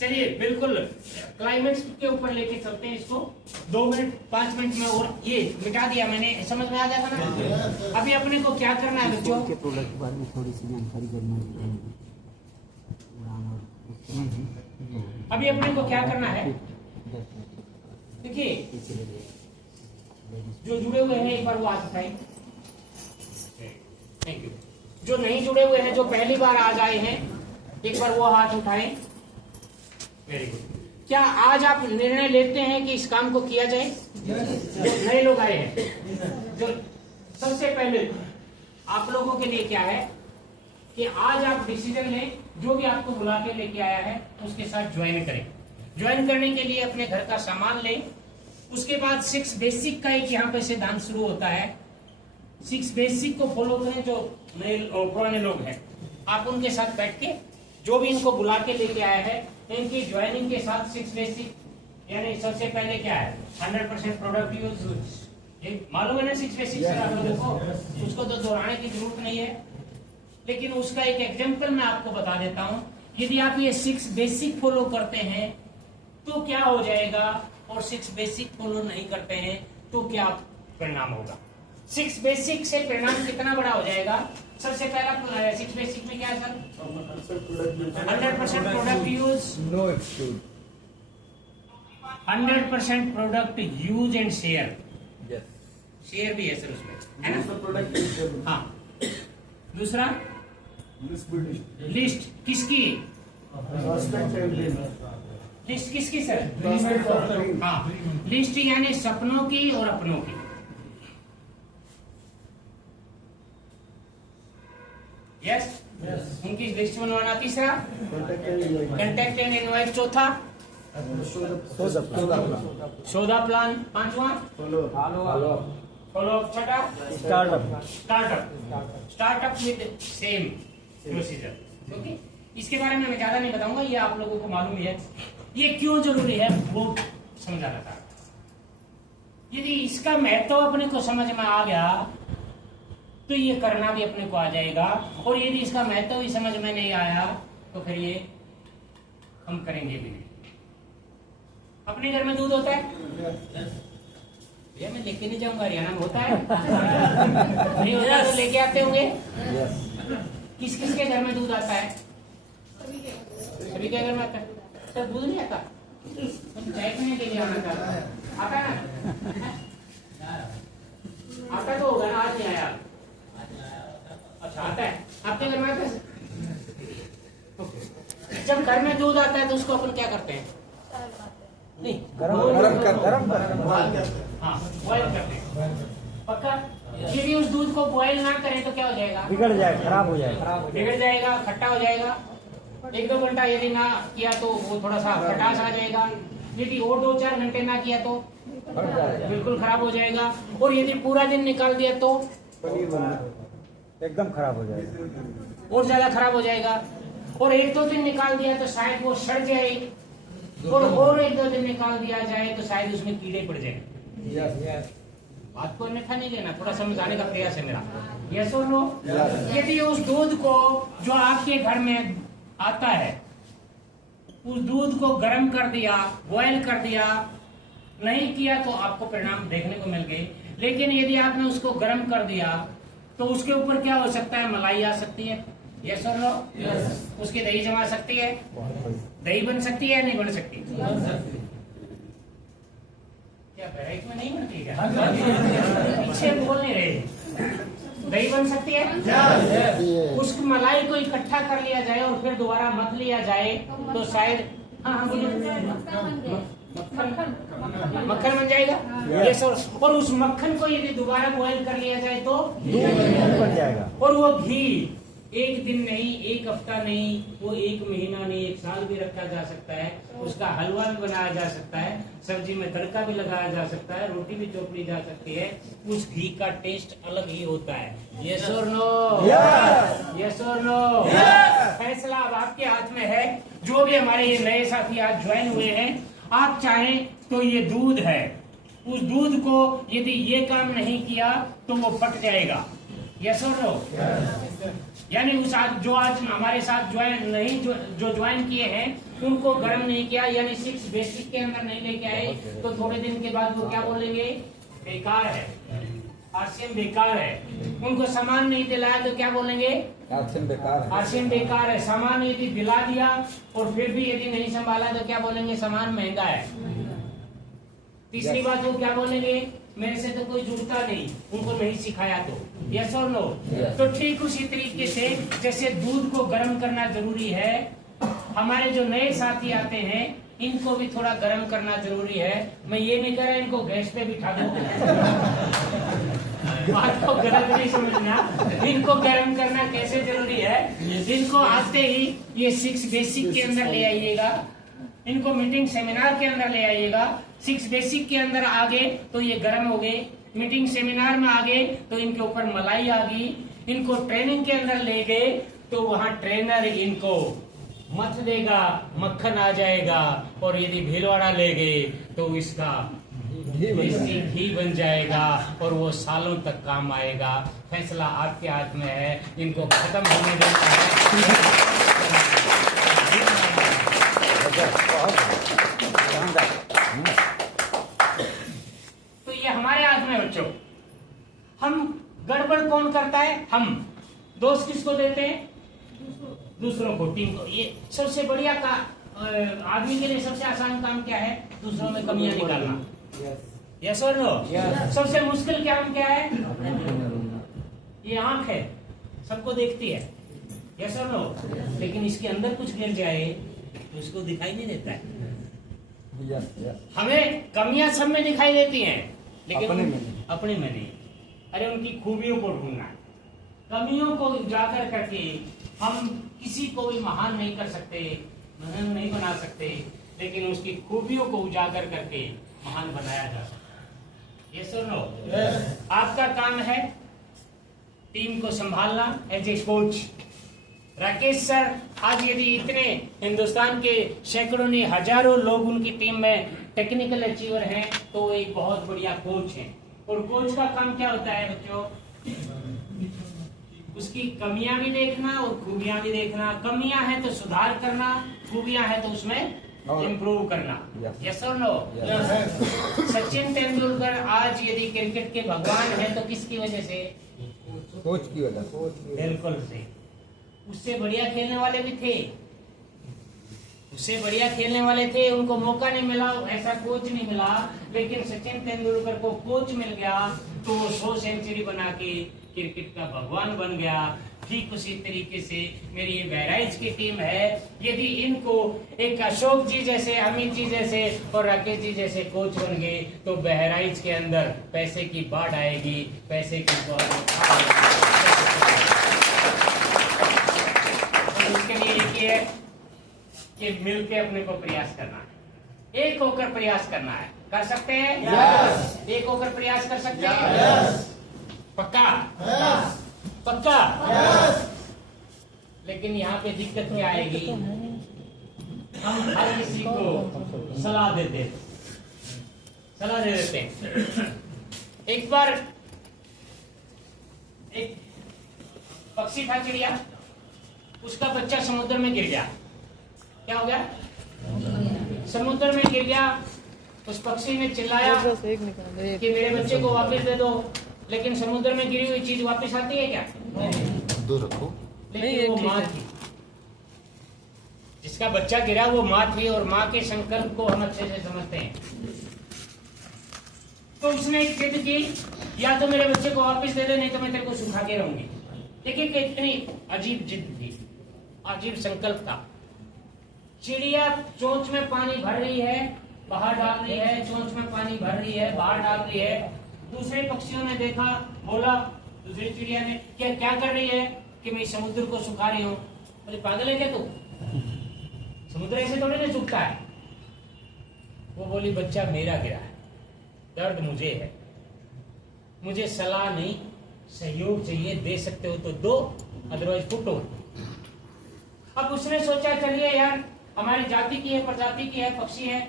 चलिए बिल्कुल क्लाइमेक्स के ऊपर लेके चलते हैं इसको। 2 मिनट 5 मिनट में और ये मिटा दिया मैंने, समझ में आ गया था ना? अभी अपने को क्या करना है बच्चों? के प्रोडक्ट के बारे में थोड़ी सी जानकारी करना अभी अपने को क्या करना है? देखिए, जो जुड़े हुए हैं एक बार वो हाथ उठाएं। Thank you. जो नहीं जुड़े हुए हैं, जो पहली बार आज आए हैं, एक बार वो हाथ उठाएं। Very good. क्या आज आप निर्णय लेते हैं कि इस काम को किया जाए? जो नए लोग आए हैं, जो सबसे पहले आप लोगों के लिए क्या है कि आज आप डिसीजन लें, जो भी आपको बुला के लेके आया है उसके साथ ज्वाइन करें। ज्वाइन करने के लिए अपने घर का सामान लें। उसके बाद 6 बेसिक का एक यहाँ पे सिद्धांत शुरू होता है। 6 बेसिक को फॉलो करें। जो नए और पुराने लोग हैं, आप उनके साथ बैठ के, जो भी इनको बुला के लेके आया है, इनकी ज्वाइनिंग के साथ 6 बेसिक, यानी सबसे पहले क्या है, 100% प्रोडक्ट यूज। मालूम है ना 6 बेसिक सर आप लोगों को? उसको तो दोहराने की जरूरत नहीं है, लेकिन उसका एक एग्जाम्पल मैं आपको बता देता हूं। यदि आप ये 6 बेसिक फॉलो करते हैं तो क्या हो जाएगा, और 6 बेसिक फॉलो नहीं करते हैं तो क्या परिणाम होगा। 6 बेसिक से परिणाम कितना बड़ा हो जाएगा? सबसे पहला 6 बेसिक में क्या है sir? 100% product use, no exclude, 100% product use and share. Share भी है सर उसमें, है ना? हाँ। दूसरा लिस्ट किसकी? लिस्ट किसकी सर? हाँ, लिस्ट यानी सपनों की और अपनों की। यस, उनकी लिस्ट बनवाना। तीसरा कॉन्टैक्ट एंड इनवाइट। चौथा सौदा प्लान। पांचवा फॉलो अप। छठा startup with same procedure. Okay, इसके बारे में मैं ज्यादा नहीं बताऊंगा, ये आप लोगों को मालूम ही है। ये क्यों जरूरी है वो समझाना था। यदि इसका महत्व अपने को समझ में आ गया तो ये करना भी अपने को आ जाएगा, और यदि इसका महत्व भी समझ में नहीं आया तो फिर ये हम करेंगे भी नहीं। अपने घर में दूध होता है भैया? मैं लेके नहीं जाऊंगा, हरियाणा में होता है। नहीं होता तो लेके आते होंगे। किस किस के घर में दूध आता है? सभी के घर में आता है। सर दूध नहीं आता? चाय पीने के लिए आना चाहता है, आता है ना? आता तो होगा ना, आज नहीं आया। अच्छा, आता है आपके घर में? आता है। जब घर में दूध आता है तो उसको अपन क्या करते हैं? नहीं, गरम हाँ, बॉयल करते हैं। पक्का? यदि उस दूध को बॉयल ना करें तो क्या हो जाएगा? बिगड़ जाएगा, खराब हो जाएगा, बिगड़ जाएगा, खट्टा हो जाएगा। 1-2 घंटा यदि ना किया तो वो थोड़ा सा खटास आ जाएगा। यदि और 2-4 घंटे ना किया तो बिल्कुल खराब हो जाएगा। और यदि पूरा दिन निकाल दिया तो एकदम खराब हो जाएगा, और ज्यादा खराब हो जाएगा। और 1-2 दिन निकाल दिया तो शायद वो सड़ जाए, और 1-2 दिन निकाल दिया जाए तो शायद उसमें कीड़े पड़ जाए। बात को अन्यथा नहीं लेना, थोड़ा समझाने का प्रयास है मेरा। यस और नो? यदि उस दूध को जो आपके घर में आता है, उस दूध को गर्म कर दिया, बॉयल कर दिया, नहीं किया तो आपको परिणाम देखने को मिल गए। लेकिन यदि आपने उसको गर्म कर दिया तो उसके ऊपर क्या हो सकता है? मलाई आ सकती है। यस और नो? उसकी दही जमा सकती है, दही बन सकती है, नहीं बन सकती? क्या बहराइच में नहीं बनती क्या? पीछे बोल नहीं रहे। दही बन सकती है? उस मलाई को इकट्ठा कर लिया जाए और फिर दोबारा मत लिया जाए तो शायद मक्खन बन जाएगा। ये सर, और उस मक्खन को यदि दोबारा बॉयल कर लिया जाए तो बन जाएगा। और वो घी एक दिन नहीं, एक हफ्ता नहीं, वो एक महीना नहीं, एक साल भी रखा जा सकता है। उसका हलवा भी बनाया जा सकता है, सब्जी में तड़का भी लगाया जा सकता है, रोटी भी चोपड़ी जा सकती है। उस घी का टेस्ट अलग ही होता है। यस और नो? यस और नो? फैसला अब आपके हाथ में है। जो भी हमारे ये नए साथी आज ज्वाइन हुए हैं, आप चाहें तो ये दूध है, उस दूध को यदि ये काम नहीं किया तो वो फट जाएगा। यस और नो? यानी उस जो आज हमारे साथ ज्वाइन नहीं, जो ज्वाइन किए हैं उनको गर्म नहीं किया, यानी 6 बेसिक के अंदर नहीं लेके आए, तो थोड़े दिन के बाद वो क्या बोलेंगे? बेकार है, आरसीएम बेकार है। उनको सामान नहीं दिलाया तो क्या बोलेंगे? आरसीएम बेकार है। आरसीएम बेकार है। सामान यदि दिला दिया और फिर भी यदि नहीं संभाला तो क्या बोलेंगे? सामान महंगा है। तीसरी बात वो क्या बोलेंगे? मेरे से तो कोई जुड़ता नहीं, उनको नहीं सिखाया तो। यस और नो? तो ठीक उसी तरीके से जैसे दूध को गर्म करना जरूरी है, हमारे जो नए साथी आते हैं इनको भी थोड़ा गर्म करना जरूरी है। मैं ये नहीं कह रहा इनको गैस पे बिठा दो, बात को गलत नहीं समझना। इनको गर्म करना कैसे जरूरी है, इनको आते ही ये 6 बेसिक के अंदर ले आइएगा, इनको मीटिंग सेमिनार के अंदर ले आइएगा। 6 बेसिक के अंदर आ गए तो ये गर्म हो गए, मीटिंग सेमिनार में आ गए तो इनके ऊपर मलाई आ गई, इनको ट्रेनिंग के अंदर ले गए तो वहाँ ट्रेनर इनको मत देगा, मक्खन आ जाएगा, और यदि भीलवाड़ा ले गए तो इसका घी बन जाएगा और वो सालों तक काम आएगा। फैसला आपके हाथ में है, इनको खत्म होने देना है। तो ये हमारे हाथ में बच्चों। हम गड़बड़ कौन करता है? हम। दोष किसको देते हैं? दूसरों को, टीम को। ये सबसे बढ़िया का आदमी के लिए सबसे आसान काम क्या है? दूसरों में कमियां निकालना। यस और नो? सबसे मुश्किल काम क्या है? ये आंख है, सबको देखती है। यस और नो? लेकिन इसके अंदर कुछ गिर जाए तो उसको दिखाई नहीं देता है। हमें कमियां सब में दिखाई देती हैं, लेकिन अपने में नहीं। अरे उनकी खूबियों को ढूंढना है। कमियों को उजागर करके हम किसी को भी महान नहीं कर सकते, महान नहीं बना सकते, लेकिन उसकी खूबियों को उजागर करके महान बनाया जा सकता है। ये सुनो, आपका काम है टीम को संभालना as a coach. Rakesh sir आज यदि इतने हिंदुस्तान के सैकड़ों नहीं हजारों लोग उनकी टीम में टेक्निकल अचीवर हैं, तो वो एक बहुत बढ़िया कोच है। और कोच का काम क्या होता है बच्चों? उसकी कमियां भी देखना और खूबियां भी देखना। कमियां हैं तो सुधार करना, खूबियां हैं तो उसमें इम्प्रूव करना। यस और नो? सचिन तेंदुलकर आज यदि क्रिकेट के भगवान हैं तो किसकी वजह से? कोच की वजह से। बिल्कुल से। उससे बढ़िया खेलने वाले भी थे, उससे बढ़िया खेलने वाले थे, उनको मौका नहीं मिला, ऐसा कोच नहीं मिला। लेकिन सचिन तेंदुलकर को कोच मिल गया तो वो 100 सेंचुरी बना के क्रिकेट का भगवान बन गया। ठीक उसी तरीके से मेरी ये बहराइच की टीम है, यदि इनको एक अशोक जी जैसे, अमित जी जैसे और राकेश जी जैसे कोच बन गए तो बहराइच के अंदर पैसे की बाढ़ आएगी, पैसे की इसके लिए एक ही है कि मिलके अपने को प्रयास करना है, एक होकर प्रयास करना है। कर सकते हैं? yes. एक होकर प्रयास कर सकते हैं? yes. पक्का? yes. पक्का? yes. लेकिन यहाँ पे दिक्कत क्या आएगी? हम हर किसी को सलाह दे देते हैं। एक बार एक पक्षी था, चिड़िया, उसका बच्चा समुद्र में गिर गया। क्या हो गया? समुद्र में गिर गया। उस पक्षी ने चिल्लाया कि मेरे बच्चे को वापस दे दो, लेकिन समुद्र में गिरी हुई चीज वापस आती है क्या? दूर रखो। लेकिन वो माँ थी, जिसका बच्चा गिरा वो माँ थी, और माँ के संकल्प को हम अच्छे से समझते हैं। तो उसने एक जिद की, या तो मेरे बच्चे को वापस दे दे, नहीं तो मैं तेरे को सुखा के रहूंगी। देखिए कितनी अजीब जिद थी, अजीब संकल्प था। चिड़िया चोंच में पानी भर रही है, बाहर डाल रही है, चोंच में पानी भर रही है, बाहर डाल रही है। दूसरे पक्षियों ने देखा, बोला, दूसरी चिड़िया ने, क्या कर रही है? कि मैं समुद्र को सुखा रही हूँ। बोले पागल है क्या तू? समुद्र ऐसे थोड़ी ना सूखता है। वो बोली बच्चा मेरा गिरा है, दर्द मुझे है, मुझे सलाह नहीं सहयोग चाहिए, दे सकते हो तो दो, अदरवाइज फुटो। अब उसने सोचा चलिए यार, हमारी जाति की है, प्रजाति की है, पक्षी है,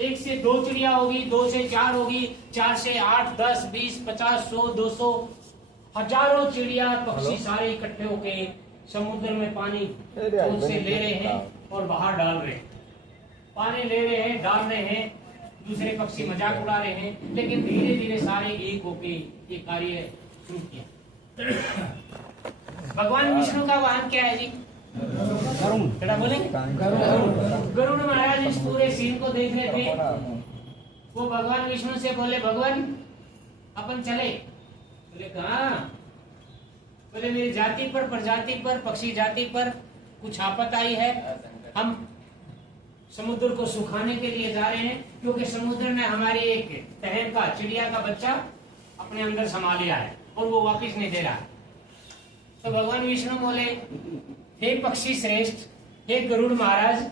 1 से 2 चिड़िया होगी, 2 से 4 होगी, 4 से 8, 10, 20, 50, 100, 200, हजारों चिड़िया पक्षी सारे इकट्ठे होके समुद्र में पानी से ले रहे हैं और बाहर डाल रहे हैं। पानी ले रहे हैं, डाल रहे हैं, दूसरे पक्षी मजाक उड़ा रहे हैं, लेकिन धीरे धीरे सारे एक होके ये कार्य शुरू किया। भगवान विष्णु का वाहन क्या है जी? क्या बोले? गरुड़ महाराज इस पूरे सीन को देख रहे थे। वो भगवान विष्णु से बोले, भगवान अपन चले। बोले कहाँ? बोले मेरी जाति पर, प्रजाति पर, पक्षी जाति पर कुछ आपत आई है, हम समुद्र को सुखाने के लिए जा रहे हैं, क्योंकि समुद्र ने हमारी एक तहन का, चिड़िया का बच्चा अपने अंदर समा लिया है और वो वापिस नहीं दे रहा। तो भगवान विष्णु बोले, हे पक्षी श्रेष्ठ, हे गरुड़ महाराज,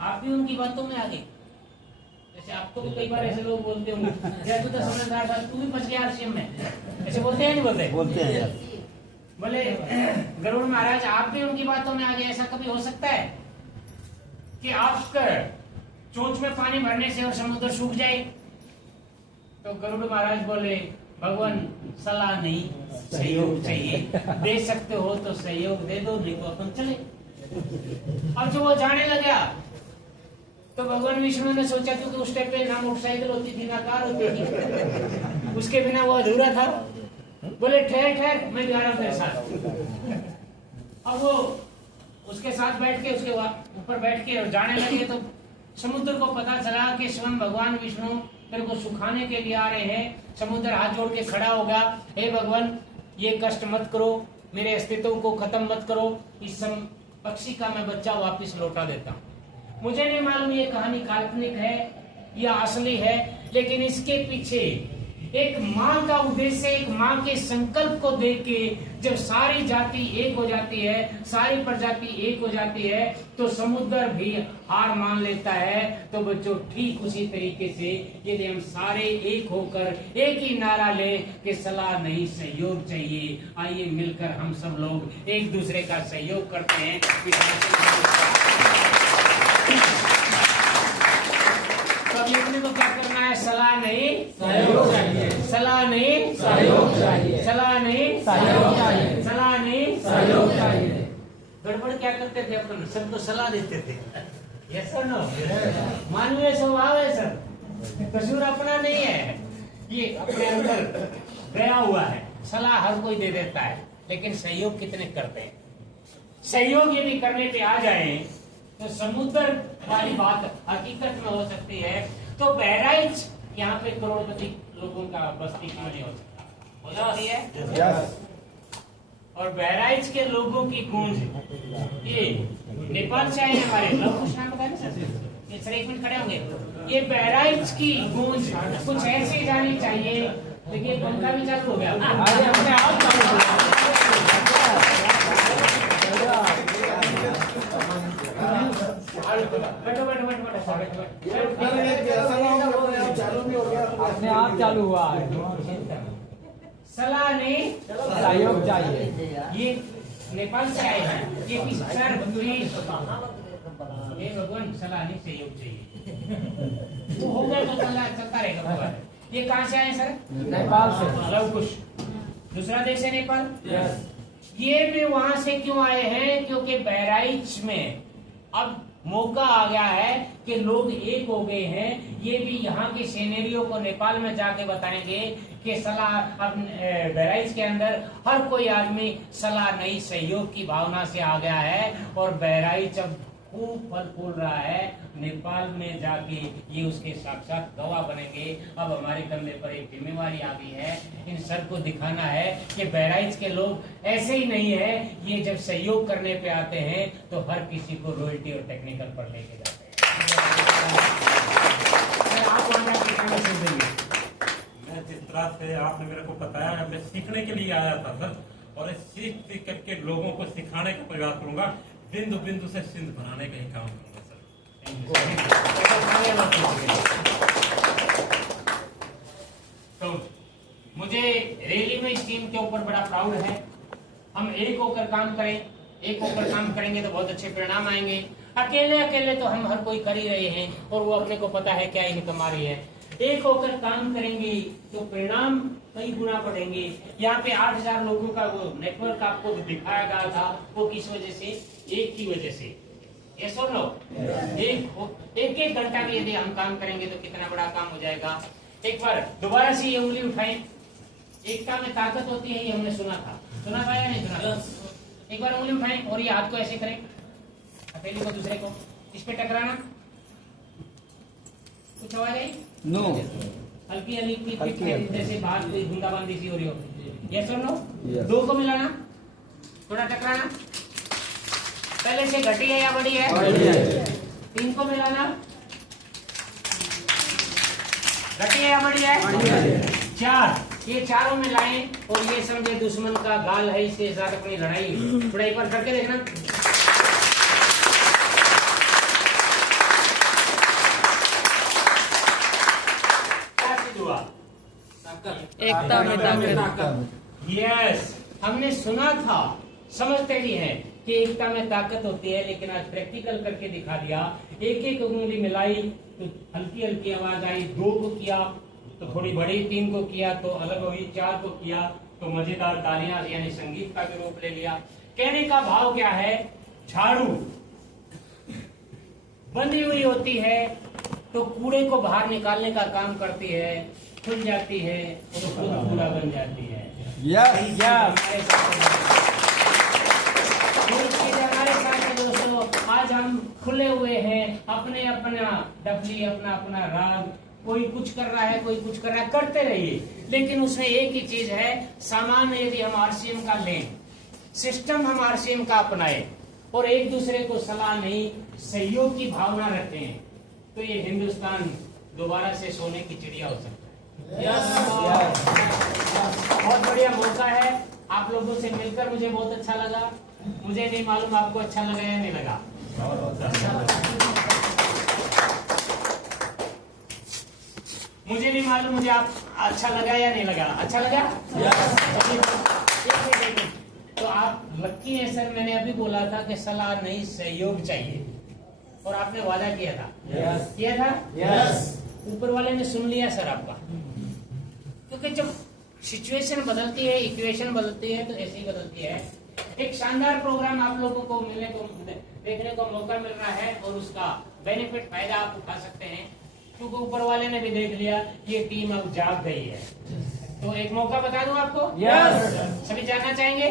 आप भी उनकी बातों में आ गए। जैसे आपको भी कई बार ऐसे लोग बोलते होंगे, जैसे तो समझदार था, तू भी फंस गया आरसीएम में, ऐसे बोलते हैं नहीं बोलते? बोलते हैं। बोले गरुड़ महाराज आप भी उनकी बातों में आ गए, ऐसा कभी हो सकता है कि आपका चोंच में पानी भरने से और समुद्र सूख जाए? तो गरुड़ महाराज बोले, भगवान सलाह नहीं सहयोग चाहिए, दे सकते हो तो सहयोग दे दो, नहीं तो अपन चले। अब जो वो जाने लगा तो भगवान विष्णु ने सोचा, क्योंकि उस टाइम पे ना मोटरसाइकिल होती थी, ना कार होती थी, उसके बिना वो अधूरा था। बोले ठहर ठहर, मैं जा रहा हूँ तेरे साथ। अब वो उसके साथ बैठ के, उसके ऊपर बैठ के और जाने लगे। तो समुद्र को पता चला कि स्वयं भगवान विष्णु तेरे को सुखाने के लिए आ रहे हैं। समुद्र हाथ जोड़ के खड़ा होगा, हे भगवान ये कष्ट मत करो, मेरे अस्तित्व को खत्म मत करो, इस पक्षी का मैं बच्चा वापस लौटा देता हूँ। मुझे नहीं मालूम ये कहानी काल्पनिक है या असली है, लेकिन इसके पीछे एक माँ का उद्देश्य, एक माँ के संकल्प को देख के जब सारी जाति एक हो जाती है, सारी प्रजाति एक हो जाती है, तो समुद्र भी हार मान लेता है। तो बच्चों ठीक उसी तरीके से यदि हम सारे एक होकर एक ही नारा ले कि सलाह नहीं सहयोग चाहिए, आइए मिलकर हम सब लोग एक दूसरे का सहयोग करते हैं। तो लिखने को क्या करना है? सलाह नहीं सहयोग चाहिए, सलाह नहीं सहयोग चाहिए, सलाह नहीं सहयोग चाहिए, सलाह नहीं सहयोग चाहिए। गड़बड़ क्या करते थे अपन? सबको सलाह देते थे। Yes sir, no? मानवीय स्वभाव है सर, कसूर अपना नहीं है, ये अपने अंदर गया हुआ है। सलाह हर कोई दे देता है, लेकिन सहयोग कितने करते हैं? सहयोग यदि करने पे आ जाए तो समुद्र वाली बात हकीकत में हो सकती है। तो बहराइच यहाँ पे करोड़पति लोगों का बस्ती क्यों नहीं हो सकता? हो सकती है। और बहराइच के लोगों की गूंज, ये नेपाल से आए हमारे लोग, कुछ नाम बताए ना सर, ये सर एक मिनट खड़े होंगे। ये बहराइच की गूंज कुछ ऐसी जानी चाहिए। देखिए पंखा भी चालू हो गया, अपने आप चालू हो गया। बैठो बैठो बैठो अपने आप चालू हुआ है। सलाह नहीं सहयोग चाहिए। ये नेपाल से आए हैं, ये भी सर प्लीज, ये भगवान सलाह नहीं सहयोग चाहिए। वो हो गया तो चलता रहेगा भगवान। ये कहाँ से आए सर? नेपाल से। लव कुश, दूसरा देश है नेपाल। ये भी वहां से क्यों आए हैं? क्योंकि बहराइच में अब मौका आ गया है कि लोग एक हो गए हैं। ये भी यहाँ के सीनेरियो को नेपाल में जाके बताएंगे कि सलाह, अब बहराइच के अंदर हर कोई आदमी सलाह नहीं सहयोग की भावना से आ गया है। और बहराइच अब खूब फल फूल रहा है। नेपाल में जाके ये उसके साक्षात गवाह बनेंगे। अब हमारे कंधे पर एक जिम्मेवारी आ गई है, इन सर को दिखाना है कि बहराइच के लोग ऐसे ही नहीं है। ये जब सहयोग करने पे आते हैं तो हर किसी को रॉयल्टी और टेक्निकल पर लेके जाते हैं। आप वहाँ जाके क्या मैसेज देंगे? मैं जिस तरह से आपने मेरे को बताया, मैं सीखने के लिए आया था सर, और सीख करके लोगों को सिखाने का प्रयास करूंगा। बिंदु बिंदु से सिंध बनाने का ही काम करूंगा सर। तो मुझे रैली में इस टीम के ऊपर बड़ा प्राउड है। हम एक होकर काम करें, एक होकर काम करेंगे तो बहुत अच्छे परिणाम आएंगे। अकेले अकेले तो हम हर कोई कर ही रहे हैं और वो अपने को पता है क्या इनकम आ रही है। एक होकर काम करेंगे तो परिणाम कई गुना बढ़ेंगे। यहाँ पे 8000 लोगों का वो नेटवर्क आपको दिखाया गया था, वो किस वजह से? एक की वजह से। ये सुन लो, एक घंटा भी यदि हम काम करेंगे तो कितना बड़ा काम हो जाएगा। एक बार दोबारा से ये उंगली उठाएं। एकता में ताकत होती है, ये हमने सुना था या नहीं सुना? एक बार उंगली उठाएं और ये हाथ को ऐसे करें, पहले को दूसरे को, इस पे टकराना। कुछ आवाज आई? नो। हल्की हल्की जैसे बाहर कोई बूंदाबांदी सी हो रही हो। यस और नो? Yes. दो को मिलाना, थोड़ा टकराना। पहले से घटी है या बड़ी है? 3 को मिलाना, घटी है या बड़ी है? 4, ये चारों में लाएं और ये समझे दुश्मन का गाल है, इसके साथ अपनी लड़ाई पर करके देखना। एकता में ताकत। यस, हमने सुना था, समझते भी हैं कि एकता में ताकत होती है, लेकिन आज प्रैक्टिकल करके दिखा दिया। एक उंगली मिलाई तो हल्की हल्की आवाज आई, 2 को किया तो थोड़ी बड़ी, 3 को किया तो अलग हुई, 4 को किया तो मजेदार तालियां यानी संगीत का भी रूप ले लिया। कहने का भाव क्या है? झाड़ू बंधी हुई होती है तो कूड़े को बाहर निकालने का काम करती है, खुल जाती है तो खुद कूड़ा बन जाती है। हमारे साथ है दोस्तों, आज हम खुले हुए हैं, अपने अपना डफली, अपना अपना राग, कोई कुछ कर रहा है, कोई कुछ कर रहा है, करते रहिए। लेकिन उसमें एक ही चीज है, सामान्य यदि हम आरसीएम का लें, सिस्टम हम आरसीएम का अपनाए और एक दूसरे को सलाह नहीं, सहयोग की भावना रखें, तो ये हिंदुस्तान दोबारा से सोने की चिड़िया हो सकता है। बहुत बढ़िया मौका है। आप लोगों से मिलकर मुझे बहुत अच्छा लगा। मुझे नहीं मालूम आपको अच्छा लगा या नहीं लगा। मुझे नहीं मालूम मुझे आप अच्छा लगा या नहीं लगा। अच्छा लगा? तो आप लक्की हैं सर, मैंने अभी बोला था कि सलाह नहीं सहयोग चाहिए और आपने वादा किया था। किया था? ऊपर वाले ने सुन लिया सर आपका, क्योंकि जब सिचुएशन बदलती है, इक्वेशन बदलती है तो ऐसे ही बदलती है। एक शानदार प्रोग्राम आप लोगों को देखने को मौका मिल रहा है और उसका बेनिफिट फायदा आप उठा सकते हैं, क्योंकि ऊपर वाले ने भी देख लिया ये टीम अब जाग गई है। तो एक मौका बता दूं आपको? सभी जानना चाहेंगे?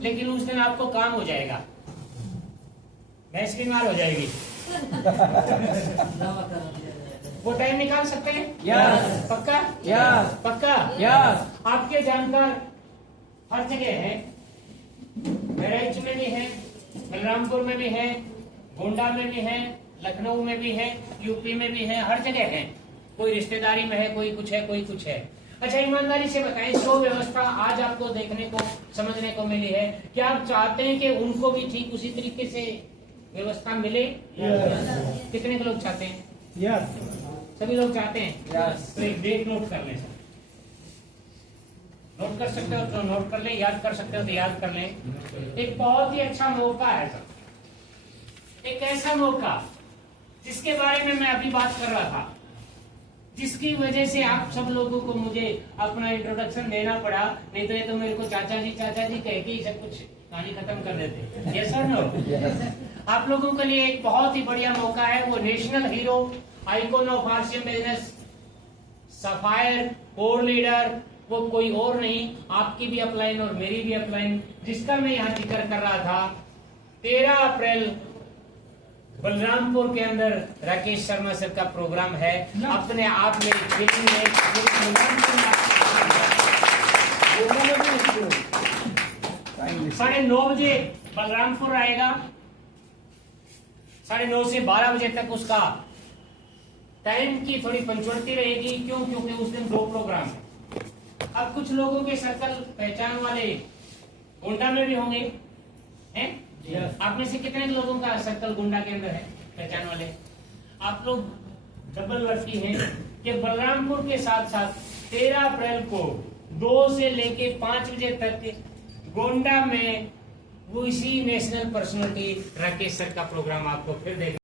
लेकिन उस दिन आपको काम हो जाएगा, भैंस बीमार हो जाएगी। वो टाइम निकाल सकते हैं? पक्का? पक्का? आपके जानकार हर जगह है, बहराइच में भी है, बलरामपुर में भी है, गोंडा में भी है, लखनऊ में भी है, यूपी में भी है, हर जगह है। कोई रिश्तेदारी में है, कोई कुछ है, कोई कुछ है। अच्छा, ईमानदारी से बताएं, जो व्यवस्था आज आपको देखने को समझने को मिली है, क्या आप चाहते हैं कि उनको भी ठीक उसी तरीके से व्यवस्था मिले? कितने लोग चाहते हैं? सभी लोग चाहते हैं? तो एक डेट नोट कर लें। नोट कर सकते हो तो नोट कर लें, याद कर सकते हो तो याद कर लें। एक बहुत ही अच्छा मौका है सर, एक ऐसा मौका जिसके बारे में मैं अभी बात कर रहा था, जिसकी वजह से आप सब लोगों को मुझे अपना इंट्रोडक्शन देना पड़ा, नहीं तो ये तो मेरे को चाचा जी कह के ही सब कुछ कहानी खत्म कर देते। यस और नो? आप लोगों के लिए एक बहुत ही बढ़िया मौका है। वो national hero, icon of RCM business, sapphire, core leader, वो कोई और नहीं, आपकी भी अपलाइन और मेरी भी अपलाइन, जिसका मैं यहाँ जिक्र कर रहा था। 13 अप्रैल बलरामपुर के अंदर राकेश शर्मा सर का प्रोग्राम है। अपने आप में फिल्म में 9:30 बजे बलरामपुर आएगा। 9:30 से 12 बजे तक उसका टाइम की थोड़ी पंचुअलिटी रहेगी। क्यों? क्योंकि उस दिन 2 प्रोग्राम है। अब कुछ लोगों के सर्कल पहचान वाले गोंडा में भी होंगे, हैं? आप में से कितने लोगों का सर्कल गोंडा के अंदर है पहचान वाले? आप लोग डबल लड़की हैं कि बलरामपुर के साथ साथ 13 अप्रैल को 2 से लेके 5 बजे तक गोंडा में वो इसी नेशनल पर्सनालिटी राकेश सर का प्रोग्राम आपको फिर देखना।